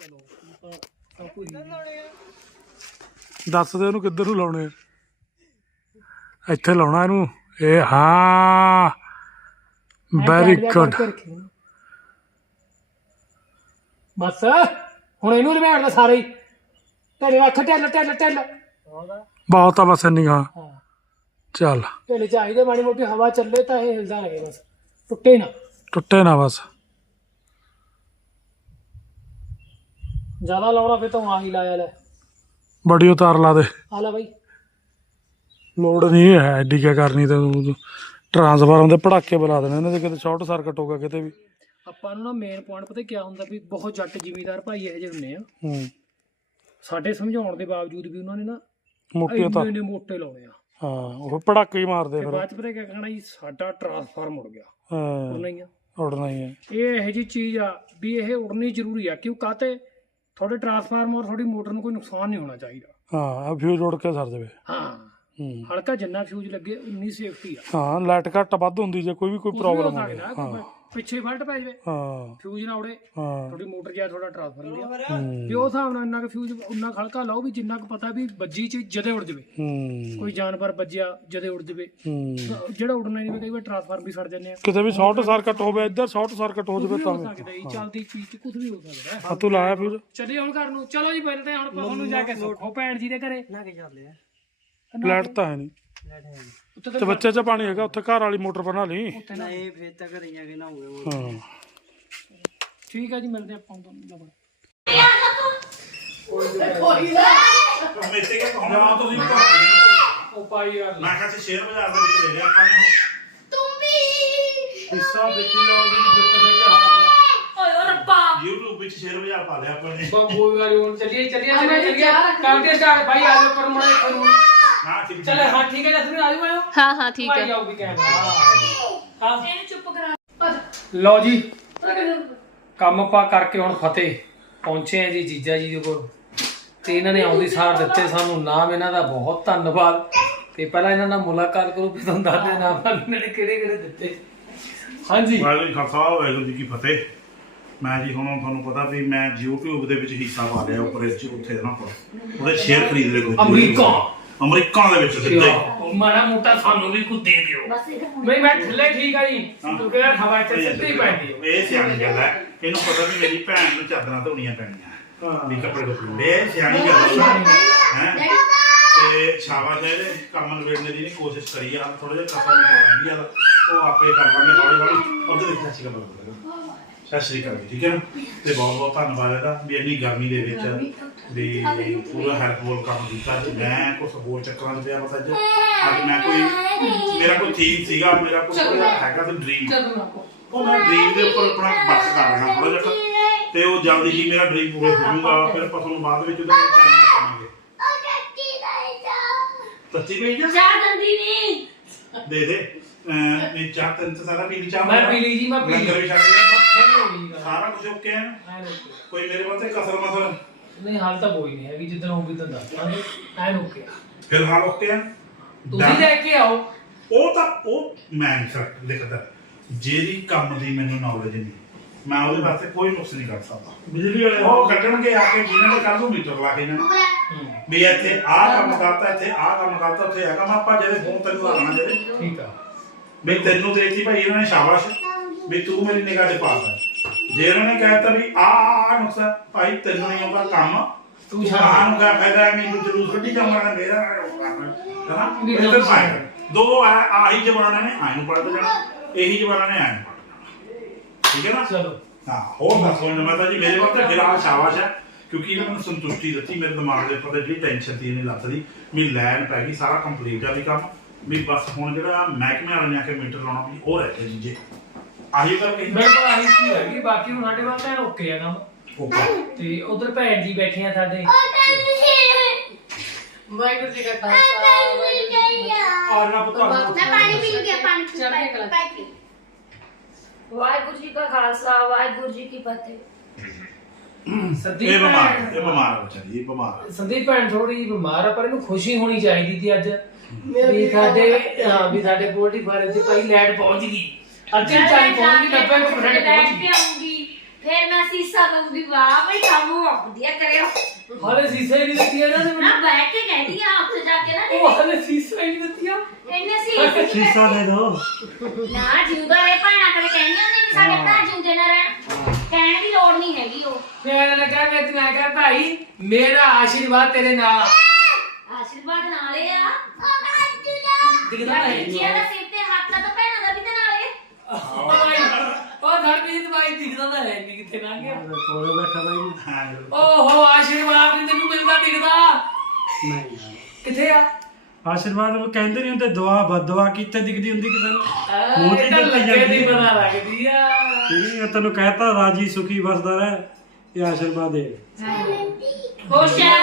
ਚਲੋ ਹੁਣ ਤਾਂ ਸਭ ਕੁਝ ਹੀ। ਦੱਸ ਦੇ ਇਹਨੂੰ ਕਿੱਧਰ ਨੂੰ ਲਾਉਣੇ ਆ? ਇੱਥੇ ਲਾਉਣਾ ਇਹਨੂੰ। ਇਹ ਹਾਂ। ਵੈਰੀ ਗੁੱਡ ਬਸ ਹੁਣ ਇਹਨੂੰ ਲਵੇੜ ਲੈ ਸਾਰੇ ਹੀ। ਢਿੱਲ ਰੱਖ ਢਿੱਲ ਢਿੱਲ ਢਿੱਲ। ਬਹੁਤ ਆ ਬਸ ਇੰਨੀ ਹਾਂ। ਹਾਂ ਚੱਲ। ਢਿੱਲ ਚਾਹੀਦੇ ਮਾੜੀ ਮੋਟੀ ਹਵਾ ਚੱਲੇ ਤਾਂ ਇਹ ਹਿਲਦਾ ਰਹੇ ਬਸ। ਟੁੱਟੇ ਨਾ। ਟੁੱਟੇ ਨਾ ਬਸ। ਜ਼ਿਆਦਾ ਲਾਉਣਾ ਫਿਰ ਤਾਂ ਆਹੀ ਲਾਇਆ ਲੈ। ਬੜੀ ਉਤਾਰ ਲਾ ਦੇ। ਆ ਲੈ ਬਾਈ। ਲੋੜ ਨਹੀਂ ਹੈ ਐਡੀ ਕਿਆ ਕਰਨੀ ਤੇ ਟਰਾਂਸਫਾਰਮ ਦੇ ਪੜਾਕੇ ਬੁਲਾ ਦੇਣੇ ਇਹਨਾਂ ਦੇ ਕਿਤੇ ਸ਼ਾਰਟ ਸਰਕਟ ਹੋ ਗਿਆ ਕਿਤੇ ਵੀ। ਆਪਾਂ ਨੂੰ ਨਾ ਮੇਨ ਪੁਆਇੰਟ ਪਤਾ ਕੀ ਹੁੰਦਾ ਵੀ ਬਹੁਤ ਜੱਟ ਜ਼ਿਮੀਦਾਰ ਭਾਈ ਇਹੋ ਜਿਹੇ ਹੁੰਦੇ ਆ। ਹੂੰ। ਸਾਡੇ ਸਮਝਾਉਣ ਦੇ ਬਾਵਜੂਦ ਵੀ ਉਹਨਾਂ ਨੇ ਨਾ ਮੁੱਕੀ ਉਤਾਰ ਇੰਨੇ ਇੰਨੇ ਮੋਟੇ ਲਾਉਣੇ ਆ। ਹਾਂ ਉਹ ਪੜਾਕੇ ਹੀ ਮਾਰਦੇ ਤੇ ਫਿਰ। ਬਾਅਦ ਚ ਪਤਾ ਕੀ ਕਹਿਣਾ ਜੀ ਸਾਡਾ ਟਰਾਂਸਫਾਰਮ ਉੜ ਗਿਆ। ਹਾਂ ਉੜਨਾ ਹੀ ਆ। ਉੜਨਾ ਹੀ ਹੈ ਇਹ ਇਹੋ ਜੀ ਚੀਜ਼ ਆ ਵੀ ਇਹ ਉੜਨੀ ਜ਼ਰੂਰੀ ਆ ਕਿਉਂ ਕਾਤੇ ਤੁਹਾਡੇ ਟਰਾਂਸਫਾਰਮਰ ਤੁਹਾਡੀ ਮੋਟਰ ਨੂੰ ਕੋਈ ਨੁਕਸਾਨ ਨਹੀਂ ਹੋਣਾ ਚਾਹੀਦਾ। ਹਾਂ ਆ ਫਿਊਜ਼ ਉੜ ਕੇ ਸਰ ਜਾਵੇ। ਹਾਂ। ਹੂੰ। ਹਲਕਾ ਜਿੰਨਾ ਫਿਊਜ਼ ਲੱਗੇ ਉਨੀ ਸੇਫਟੀ ਆ। ਹਾਂ ਲਾਈਟ ਘੱਟ ਵੱਧ ਹੁੰਦੀ ਜੇ ਕੋਈ ਵੀ ਕੋਈ ਹੋ ਪ੍ਰੋਬਲਮ ਹੋਵੇ। ਕੋਈ ਪਿੱਛੇ ਫਲਟ ਪੈ ਜਾਵੇ। ਹਾਂ। ਫਿਊਜ਼ ਨਾ ਉੜੇ। ਹਾਂ। ਤੁਹਾਡੀ ਮੋਟਰ ਜਾਂ ਤੁਹਾਡਾ ਟਰਾਂਸਫਾਰਮਰ ਗਿਆ ਹੂੰ। ਉਹ ਹਿਸਾਬ ਨਾਲ ਇੰਨਾ ਕੁ ਫਿਊਜ਼ ਉਨਾ ਖਲਕਾ ਲਾਓ ਵੀ ਜਿੰਨਾ ਕੁ ਪਤਾ ਵੀ ਵੱਜੀ ਚ ਜਦੇ ਉੜ ਜਾਵੇ। ਹੂੰ। ਕੋਈ ਜਾਨਵਰ ਵੱਜਿਆ ਜਦੇ ਉੜ ਜਾਵੇ। ਹੂੰ। ਜਿਹੜਾ ਉੜਨਾ ਨਹੀਂ ਕਈ ਵਾਰ ਟਰਾਂਸਫਾਰਮ ਵੀ ਸੜ ਜਾਂਦੇ ਆ। ਕਿਤੇ ਵੀ ਸ਼ਾਰਟ ਸਰਕਟ ਹੋਵੇ ਇੱਧਰ ਸ਼ਾਰਟ ਸਰਕਟ ਹੋ ਜਾਵੇ ਕੁਛ ਤਾਂ ਵੀ। ਹੋ ਸਕਦਾ ਜੀ ਚੱਲਦੀ ਚੀਜ਼ ਚ ਕੁਝ ਵੀ ਹੋ ਸਕਦਾ ਹੈ। ਤੂੰ ਲਾਇਆ ਫਿਊਜ਼ ਚੱਲੇ ਹੁਣ ਘਰ ਨੂੰ। ਚਲੋ ਜੀ ਪਹਿਲਾਂ ਤੇ ਹੁਣ ਪਹੁੰਚ ਨੂੰ ਜਾ ਕੇ ਸੁੱਖੋ। ਭੈਣ ਜੀ ਦੇ ਘਰੇ। ਨਾ ਕੇ ਚੱਲਦੇ ਆ। ਲਾਈਟ ਤਾਂ ਹੈ ਨਹੀਂ। ਤੇ ਬੱਚੇ 'ਚ ਪਾਣੀ ਹੈਗਾ ਉੱਥੇ ਘਰ ਵਾਲੀ ਮੋਟਰ ਬਣਾ ਲਈ। ਨਹੀਂ ਫੇਰ ਤਾਂ ਘਰੇ ਜਾ ਕੇ ਨਹਾਉਂਗੇ ਉਹ ਹਾਂ। ਠੀਕ ਹੈ ਜੀ ਮਿਲਦੇ ਆਪਾਂ ਤੁਹਾਨੂੰ ਲਵਣ ਮੇਤੇ ਕੇ ਕਹੋਣਾ ਤੁਸੀਂ ਉਹ ਪਾਈ ਯਾਰ ਮੈਂ ਕਿਹਾ ਸੀ ਸ਼ੇਅਰ ਬਾਜ਼ਾਰ ਦੇ ਵਿੱਚ ਲੈ ਲਿਆ ਆਪਾਂ ਨੇ ਹਿੱਸਾ ਦੇਖੀ ਜਾਓ ਜੀ ਜਿੱਤ ਦੇ ਕੇ ਹਾਰ ਓਏ ਰੱਬਾ। ਹੁਣ YouTube ਵਿੱਚ ਸ਼ੇਅਰ ਬਾਜ਼ਾਰ ਪਾ ਲਿਆ ਆਪਾਂ ਨੇ। ਕੋਈ ਗੱਲ ਹੁਣ ਚੱਲੀਏ ਚੱਲੀਏ ਚੱਲੀਏ ਚੱਲੀਏ। ਕਰਕੇ ਸਟਾਰਟ ਭਾਈ ਆ ਜਾਓ ਪਰ ਮੋੜੇ ਕਰੂ। ਹਾਂ ਠੀਕ ਚਲੇ ਹਾਂ ਠੀਕ ਹੈ ਜਸਮੀਨ ਆ ਜਾਓ ਆਇਓ ਹਾਂ ਹਾਂ ਠੀਕ ਭਾਈ ਹੈ। ਆਓ ਵੀ ਕੈਮਰਾ ਹਾਂ। ਇਹਨੂੰ ਚੁੱਪ ਕਰਾ। ਲਓ ਜੀ ਕੰਮ ਆਪਾਂ ਕਰਕੇ ਹੁਣ ਫਤਿਹ। ਪਹੁੰਚੇ ਆ ਜੀ ਜੀਜਾ ਜੀ ਦੇ ਕੋਲ। ਤੇ ਇਹਨਾਂ ਨੇ ਆਉਂਦੀ ਸਾਰ ਦਿੱਤੇ ਸਾਨੂੰ ਨਾਮ ਇਹਨਾਂ ਦਾ ਬਹੁਤ ਧੰਨਵਾਦ। ਤੇ ਪਹਿਲਾਂ ਇਹਨਾਂ ਨਾਲ ਮੁਲਾਕਾਤ ਕਰੋ ਫਿਰ ਤੁਹਾਨੂੰ ਦੱਸਦੇ ਨਾਮ ਇਹਨਾਂ ਨੇ ਕਿਹੜੇ ਕਿਹੜੇ ਦਿੱਤੇ। ਹਾਂਜੀ। ਵਾਹਿਗੁਰੂ ਜੀ ਕਾ ਖਾਲਸਾ ਵਾਹਿਗੁਰੂ ਜੀ ਕੀ ਫਤਿਹ। ਮੈਂ ਜੀ ਹੁਣ ਤੁਹਾਨੂੰ ਪਤਾ ਵੀ ਮੈਂ YouTube ਦੇ ਵਿੱਚ ਹਿੱਸਾ ਪਾ ਲਿਆ ਉੱਪਰ ਇਸ ਚ ਉੱਥੇ ਨਾ ਪਰ ਉਹਦੇ ਸ਼ੇਅਰ ਖਰੀਦ ਲਏ ਕੋਈ ਅਮਰੀਕਾ। ਅਮਰੀਕਾ ਦੇ ਵਿੱਚ ਸਿੱਧੇ। ਉਹ ਮਾੜਾ ਮੋਟਾ ਸਾਨੂੰ ਵੀ ਕੁਝ ਦੇ ਦਿਓ। ਨਹੀਂ ਮੈਂ ਥੱਲੇ ਠੀਕ ਆ ਜੀ। ਤੂੰ ਕਿਹੜਾ ਹਵਾ ਚ ਸਿੱਧੀ ਪੈਂਦੀ ਹੈ ਇਹ ਸਿਆਣੀ ਗੱਲ ਹੈ ਇਹਨੂੰ ਪਤਾ ਵੀ ਮੇਰੀ ਭੈਣ ਨੂੰ ਚਾਦਰਾਂ ਧੋਣੀਆਂ ਪੈਣੀਆਂ। ਵੀ ਕੱਪੜੇ ਧੋਣੇ ਇਹ ਸਿਆਣੀ ਗੱਲ ਹੈ ਹੈਂ? ਤੇ ਸ਼ਾਬਾਸ਼ ਹੈ ਇਹਦੇ। ਕੰਮ ਨਵੇੜਨੇ ਦੀ ਕੋਸ਼ਿਸ਼ ਕਰੀ ਆ। ਥੋੜੇ ਜਿਹਾ ਨਹੀਂ ਹੋਣੀ ਆ। ਉਹ ਆਪੇ ਕਰ ਲਾਂਗੇ ਹੌਲੀ ਹੌਲੀ। ਉਹਦੇ ਵਿੱਚ ਅੱਛੀ ਗੱਲ ਲੱਗੇਗਾ ਸਤਿ ਸ਼੍ਰੀ ਅਕਾਲ ਜੀ ਠੀਕ ਹੈ ਨਾ? ਤੇ ਬਹੁਤ ਬਹੁਤ ਧੰਨਵਾਦ ਇਹਦਾ ਵੀ ਇੰਨੀ ਗਰਮੀ ਦੇ ਵਿੱਚ। ਵੀ ਪੂਰਾ ਹੈਲਪਫੁਲ ਕੰਮ ਕੀਤਾ ਤੇ ਮੈਂ ਕੁਝ ਹੋਰ ਚੱਕਰਾਂ 'ਚ ਪਿਆ ਪਤਾ ਅੱਜ ਅੱਜ ਮੈਂ ਕੋਈ ਮੇਰਾ ਕੋਈ ਥੀਮ ਸੀਗਾ ਮੇਰਾ ਕੋਈ ਹੈਗਾ ਤੇ ਡ੍ਰੀਮ ਉਹ ਮੈਂ ਡ੍ਰੀਮ ਦੇ ਉੱਪਰ ਆਪਣਾ ਵਰਕ ਕਰ ਰਿਹਾ ਥੋੜਾ ਜਿਹਾ ਤੇ ਉਹ ਜਲਦੀ ਹੀ ਮੇਰਾ ਡ੍ਰੀਮ ਪੂਰਾ ਹੋ ਜਾਊਗਾ। ਫਿਰ ਆਪਾਂ ਤੁਹਾਨੂੰ ਬਾਅਦ ਵਿੱਚ ਉਹਦਾ ਚੈਨਲ ਕਰਾਂਗੇ। ਸੱਚੀ ਕਹੀ ਜਾ ਚਾਹ ਦੰਦੀ ਨਹੀਂ। ਦੇ ਦੇ। ਇਹ ਚਾਹ ਤੈਨੂੰ ਤਾਂ ਸਾਰਾ ਪੀ ਲਈ ਚਾਹ ਮੈਂ ਪੀ ਲਈ ਜੀ, ਮੈਂ ਪੀ ਲਈ। ਸਾਰਾ ਕੁਝ ਓਕੇ ਹੈ? ਕੋਈ ਮੇਰੇ ਵੱਲ ਤੇ ਕਸਰ ਮਸਰ ਹਾਲ ਤਾਂ ਕੋਈ ਨਹੀਂ ਹੈਗੀ ਜਿੱਦਣ ਹੋਊਗੀ ਤਾਂ ਦੱਸ ਦਾਂਗੇ। ਐਨ ਓਕੇ ਆ। ਫਿਲਹਾਲ ਓਕੇ ਹੈ ਤੁਸੀਂ ਲੈ ਕੇ ਆਓ। ਉਹ ਤਾਂ ਉਹ ਮੈਂ ਨਹੀਂ ਸਰ ਲਿਖਦਾ। ਜਿਹੜੀ ਕੰਮ ਦੀ ਮੈਨੂੰ ਨੌਲੇਜ ਨਹੀਂ ਮੈਂ ਉਹਦੇ ਵਾਸਤੇ ਕੋਈ ਨੁਕਸ ਨਹੀਂ ਕਰ ਸਕਦਾ। ਬਿਜਲੀ ਵਾਲੇ ਉਹ ਕੱਢਣਗੇ ਆ ਕੇ ਜਿਨ੍ਹਾਂ ਨੇ ਕਰ ਦੋ ਮੀਟਰ ਲਾ ਕੇ ਇਹਨਾਂ ਨੇ ਵੀ ਇੱਥੇ ਆਹ ਕੰਮ ਕਰਤਾ ਇੱਥੇ ਆਹ ਕੰਮ ਕਰਤਾ ਉੱਥੇ ਹੈਗਾ ਮੈਂ ਆਪਾਂ ਜਿਹੜੇ ਫੋਨ ਤੈਨੂੰ ਲਾਣਾ ਜਿਹੜੇ। ਠੀਕ ਆ। ਵੀ ਤੈਨੂੰ ਦੇਤੀ ਭਾਈ ਇਹਨਾਂ ਨੇ ਸ਼ਾਬਾਸ਼। ਵੀ ਤੂੰ ਮੇਰੀ ਨਿਗਾਹ 'ਚ ਪਾਸ ਹੈ ਜੇ ਇਹਨਾਂ ਨੇ ਕਹਿਤਾ ਵੀ ਆ ਨੁਕਸਾ ਭਾਈ ਤੈਨੂੰ ਨਹੀਂ ਆਉਂਦਾ ਕੰਮ। ਤੂੰ ਤੂੰ। ਆਹ ਨੂੰ ਕਾ ਫਾਇਦਾ ਮੈਨੂੰ ਜਲੂਸ ਕੱਢੀ ਜਾਵਾਂਗਾ ਮੇਰਾ ਕਰਨਾ। ਤਾਂ ਫਾਇਦਾ ਦੋ ਆ ਆਹੀ ਜਵਾਨਾਂ ਨੇ ਆਈ ਨੂੰ ਪੜ੍ਹਦੇ ਜਾਣਾ। ਇਹੀ ਜਵਾਨਾਂ ਨੇ ਨੂੰ ਪੜ੍ਹਦੇ ਜਾਣਾ। ਠੀਕ ਹੈ ਨਾ? ਚਲੋ। ਹਾਂ ਹੋਰ ਦੱਸੋ ਇਹਨਾਂ ਮੈਂ ਤਾਂ ਜੀ ਮੇਰੇ ਵੱਲ ਤਾਂ ਫਿਲਹਾਲ ਸ਼ਾਬਾਸ਼ ਹੈ ਕਿਉਂਕਿ ਇਹਨਾਂ ਮੈਨੂੰ ਸੰਤੁਸ਼ਟੀ ਦਿੱਤੀ ਮੇਰੇ ਦਿਮਾਗ ਦੇ ਉੱਪਰ ਤੇ ਜਿਹੜੀ ਟੈਨਸ਼ਨ ਸੀ ਇਹਨੇ ਲੱਤ ਦੀ ਵੀ ਲੈਣ ਪੈ ਗਈ ਸਾਰਾ ਕੰਪਲੀਟ ਆ ਵੀ ਕੰਮ। ਵੀ ਬਸ ਹੁਣ ਜਿਹੜਾ ਮਹਿਕਮੇ ਵਾਲੇ ਨੇ ਆ ਕੇ ਮੀਟਰ ਲਾਉਣਾ ਵੀ ਉਹ ਰਹਿ ਗਿਆ ਜੀ ਜੇ। ਆਹੀ ਕਰ ਕੇ ਮੇਰੇ ਕੋਲ ਆਹੀ ਚੀਜ਼ ਹੈਗੀ ਬਾਕੀ ਹੁਣ ਸਾਡੇ ਵੱਲ ਤਾਂ ਓਕੇ ਆ ਕੰਮ। ਤੇ ਉਧਰ ਭੈਣ ਜੀ ਬੈਠੇ ਆ ਸਾਡੇ। ਵਾਹਿਗੁਰੂ ਜੀ ਕਾ ਖਾਲਸਾ ਵਾਹਿਗੁਰੂ ਜੀ ਕੀ ਆ। ਨਾ ਪੁੱਤ ਮੈਂ ਪਾਣੀ ਪੀ ਗਿਆ ਪਾਣੀ ਪੀ ਚੜ੍ਹਦੀ ਕਲਾ। ਪਾਣੀ ਪੀ ਵਾਹਿਗੁਰੂ ਜੀ ਕਾ ਖਾਲਸਾ ਵਾਹਿਗੁਰੂ ਜੀ ਕੀ ਫਤਿਹ। ਸੰਦੀਪ ਇਹ ਬਿਮਾਰ ਇਹ ਬਿਮਾਰ ਹੈ ਬੱਚਾ ਜੀ ਇਹ ਬਿਮਾਰ ਸੰਦੀਪ ਭੈਣ ਥੋੜੀ ਬਿਮਾਰ ਆ ਪਰ ਇਹਨੂੰ ਖੁਸ਼ੀ ਹੋਣੀ ਚਾਹੀਦੀ ਸੀ ਅੱਜ। ਵੀ ਸਾਡੇ ਹਾਂ, ਵੀ ਸਾਡੇ ਪੋਲਟਰੀ ਫਾਰਮ ਤੇ ਭਾਈ ਲੈਟ ਪਹੁੰਚ ਗਈ। ਅਰਜਨ ਚਾਈ ਪਹੁੰਚ ਗਈ 90% ਪਹੁੰਚ ਬੈਠ ਗਈ ਕੇ ਆਉਂਗੀ ਫਿਰ ਮੈਂ ਸੀਸਾ ਦਊਂਗੀ ਵਾਹ ਬਈ ਕੰਮ ਵਧੀਆ ਕਰਿਓ ਹਾਲੇ ਸੀਸਾ ਹੀ ਨਹੀਂ ਦਿੱਤੀ ਇਹਨਾਂ ਨੇ ਨਾ ਮੈਨੂੰ ਬੈਠ ਕੇ ਕਹਿੰਦੀ ਆ ਉੱਥੇ ਜਾ ਕੇ ਨਾ ਉਹ ਹਾਲੇ ਸੀਸਾ ਹੀ ਨਹੀਂ ਦਿੱਤੀਆਂ ਇਹਨੇ ਸੀ ਸ਼ੀਸ਼ਾ ਦੇ ਦੋ ਨਾ ਜਿਉਂਦਾ ਰਹੇ ਭਾਣਾ ਕਦੇ ਕਹਿੰਦੇ ਹੁੰਦੇ ਵੀ ਸਾਡੇ ਭਰਾ ਜਿਉਂਦੇ ਨਾ ਰਹਿਣ ਕਹਿਣ ਦੀ ਲੋੜ ਨਹੀਂ ਹੈਗੀ ਉਹ ਮੈਂ ਨਾ ਕਹਿ ਮੈਂ ਤੈਨੂੰ ਮੈਂ ਕਹਿ ਭਾਈ ਮੇਰਾ ਆਸ਼ੀਰਵਾਦ ਤੇਰੇ ਨਾਲ ਆ। ਆਸ਼ੀਰਵਾਦ ਨਾਲੇ ਆ ਦਿਖਦਾ ਯਾਰ ਨਹੀਂ ਬੱਚਿਆਂ ਦਾ ਸਿਰ ਤੇ ਹੱਥ ਆ ਤਾਂ ਭੈਣਾਂ ਦਾ ਵੀ ਤੇ ਨਾਲੇ ਉਹ ਭਾਈ ਉਹ ਧਰਮਜੀਤ ਭਾਈ ਦਿਖਦਾ ਤਾਂ ਹੈ ਨਹੀਂ ਕਿੱਥੇ ਲੰਘ ਗਿਆ। ਕੋਲੇ ਬੈਠਾ ਬਾਈ ਹਾਂ ਓਹੋ ਆਸ਼ੀਰਵਾਦ ਨਹੀਂ ਤੈਨੂੰ ਮਿਲਦਾ ਦਿਖਦਾ। ਨਹੀਂ। ਕਿੱਥੇ ਆ? ਆਸ਼ੀਰਵਾਦ ਉਹ ਕਹਿੰਦੇ ਨਹੀਂ ਹੁੰਦੇ ਦੁਆ ਬਦਦੁਆ ਕਿੱਥੇ ਦਿਖਦੀ ਹੁੰਦੀ ਕਿਸੇ ਨੂੰ? ਮੂੰਹ ਤੇ ਤੇ ਦਿੱਤੀ ਲੱਗੇ ਜਾਂਦੀ ਦੀ ਹੈ। ਬਣਾ ਲੱਗਦੀ ਆ। ਠੀਕ ਹੈ ਤੈਨੂੰ ਕਹਿਤਾ ਰਾਜੀ ਸੁਖੀ ਵਸਦਾ ਰਹਿ। ਇਹ ਆਸ਼ੀਰਵਾਦ ਦੇ ਖੁਸ਼ ਹੈ।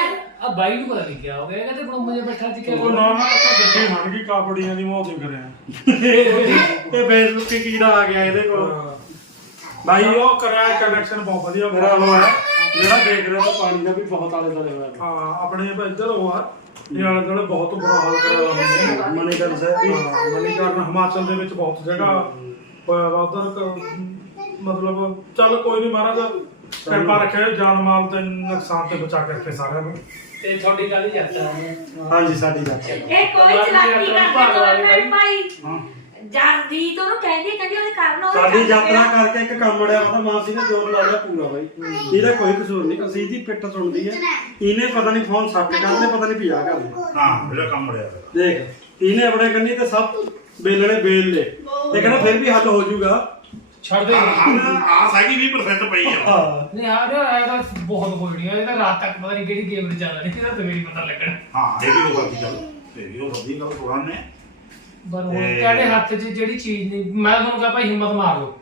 ਆ ਬਾਈ ਨੂੰ ਪਤਾ ਨਹੀਂ ਕਿਹਾ ਹੋ ਗਿਆ ਕਹਿੰਦੇ ਬੜੋਂ ਮਜੇ ਬੈਠਾ ਸੀ ਕਿ ਉਹ ਨਾ ਨਾ ਤਾਂ ਗੱਡੀ ਬਣ ਗਈ ਕਾਪੜੀਆਂ ਦੀ ਮੌਤ ਦੇਖ ਰਿਹਾ। (laughs) ਇਹ ਫੇਸਬੁੱਕ ਤੇ ਕੀੜਾ ਆ ਗਿਆ ਇਹਦੇ ਕੋਲ। ਭਾਈ ਉਹ ਕਰਿਆ ਕਨੈਕਸ਼ਨ ਬਹੁਤ ਵਧੀਆ ਮੇਰਾ ਉਹ ਹੈ ਜਿਹੜਾ ਦੇਖ ਰਿਹਾ ਤਾਂ ਪਾਣੀ ਦਾ ਵੀ ਬਹੁਤ ਆਲੇ ਦੁਆਲੇ ਹੋਇਆ। ਪਿਆ। ਹਾਂ ਆਪਣੇ ਇੱਧਰ ਉਹ ਆ ਇਹ ਆਲੇ ਦੁਆਲੇ ਬਹੁਤ ਬੁਰਾ ਹਾਲ ਕਰਿਆ ਹੋਇਆ। ਹੈ ਮਨੀਕਰਨ ਸਾਹਿਬ ਵੀ। ਹਾਂ, ਮਨੀਕਰਨ ਹਿਮਾਚਲ ਦੇ ਵਿੱਚ ਬਹੁਤ ਜਗ੍ਹਾ ਹੋਇਆ ਵਾ ਉਧਰ ਮਤਲਬ ਚੱਲ ਕੋਈ ਨਹੀਂ ਮਹਾਰਾਜ ਕਿਰਪਾ ਰੱਖੇ ਜਾਨ ਮਾਲ ਤੇ ਨੁਕਸਾਨ ਤੇ ਬਚਾ ਕੇ ਰੱਖੇ ਸਾਰਿਆਂ ਨੂੰ। ਤੇ ਤੁਹਾਡੀ ਗੱਲ ਹੀ ਜਾਂਦਾ ਹਾਂਜੀ ਸਾਡੀ ਜਾਤਰਾ ਇਹ ਕੋਈ ਚਲਾਕੀ ਕਰਦੇ ਗਵਰਨਮੈਂਟ ਭਾਈ। ਦੀ ਉਹਨੂੰ ਕਹਿੰਦੀ ਕਹਿੰਦੀ ਉਹਦੇ ਕਾਰਨ ਉਹ ਸਾਡੀ ਯਾਤਰਾ ਕਰਕੇ ਇੱਕ ਕੰਮ ਅੜਿਆ ਉਹਦਾ ਮਾਂ ਸੀ ਨੇ ਜੋਰ ਲਾ ਲਿਆ ਪੂਰਾ ਬਾਈ। ਇਹਦਾ ਕੋਈ ਕਸੂਰ ਨਹੀਂ ਅਸੀਂ ਇਹਦੀ ਪਿੱਟ ਸੁਣਦੀ ਹੈ। ਇਹਨੇ ਪਤਾ ਨਹੀਂ ਫੋਨ ਸੱਟ ਕਰਦੇ ਪਤਾ ਨਹੀਂ ਪਿਆ ਕਰਦੇ। ਹਾਂ ਜਿਹੜਾ ਕੰਮ ਬੜਿਆ ਦੇਖ ਇਹਨੇ ਆਪਣੇ ਕੰਨੀ ਤੇ ਸਭ ਬੇਲਣੇ ਬੇਲ ਲੇ ਤੇ ਕਹਿੰਦਾ ਫਿਰ ਵੀ ਹੱਲ ਹੋ ਜਾਊਗਾ। ਛੱਡ ਦੇ। ਆਸ ਹੈਗੀ 20% ਪਈ ਆ। ਹਾਂ। ਨਹੀਂ ਆ ਰਿਹਾ ਇਹ ਤਾਂ ਬਹੁਤ ਹੈ ਇਹ ਤਾਂ ਰਾਤ ਤੱਕ ਪਤਾ ਨਹੀਂ ਕਿਹੜੀ ਗੇਮ ਚੱਲ ਰਹੀ ਇਹਦਾ ਤੇ ਮੇਰੀ ਪਤਾ ਲੱਗਣਾ। ਹਾਂ ਇਹ ਵੀ ਹੋ ਸਕਦੀ ਗੱਲ ਇਹ ਵੀ ਹੋ ਸਕਦੀ ਗੱਲ ਪੁਰਾਣ ਹੁਣ ਤੇ- ਕਿਹੜੇ ਹੱਥ 'ਚ ਜਿਹੜੀ ਚੀਜ਼ ਨਹੀਂ ਮੈਂ ਤੁਹਾਨੂੰ ਕਹਾਂ ਭਾਈ ਹਿੰਮਤ ਮਾਰ ਲਓ।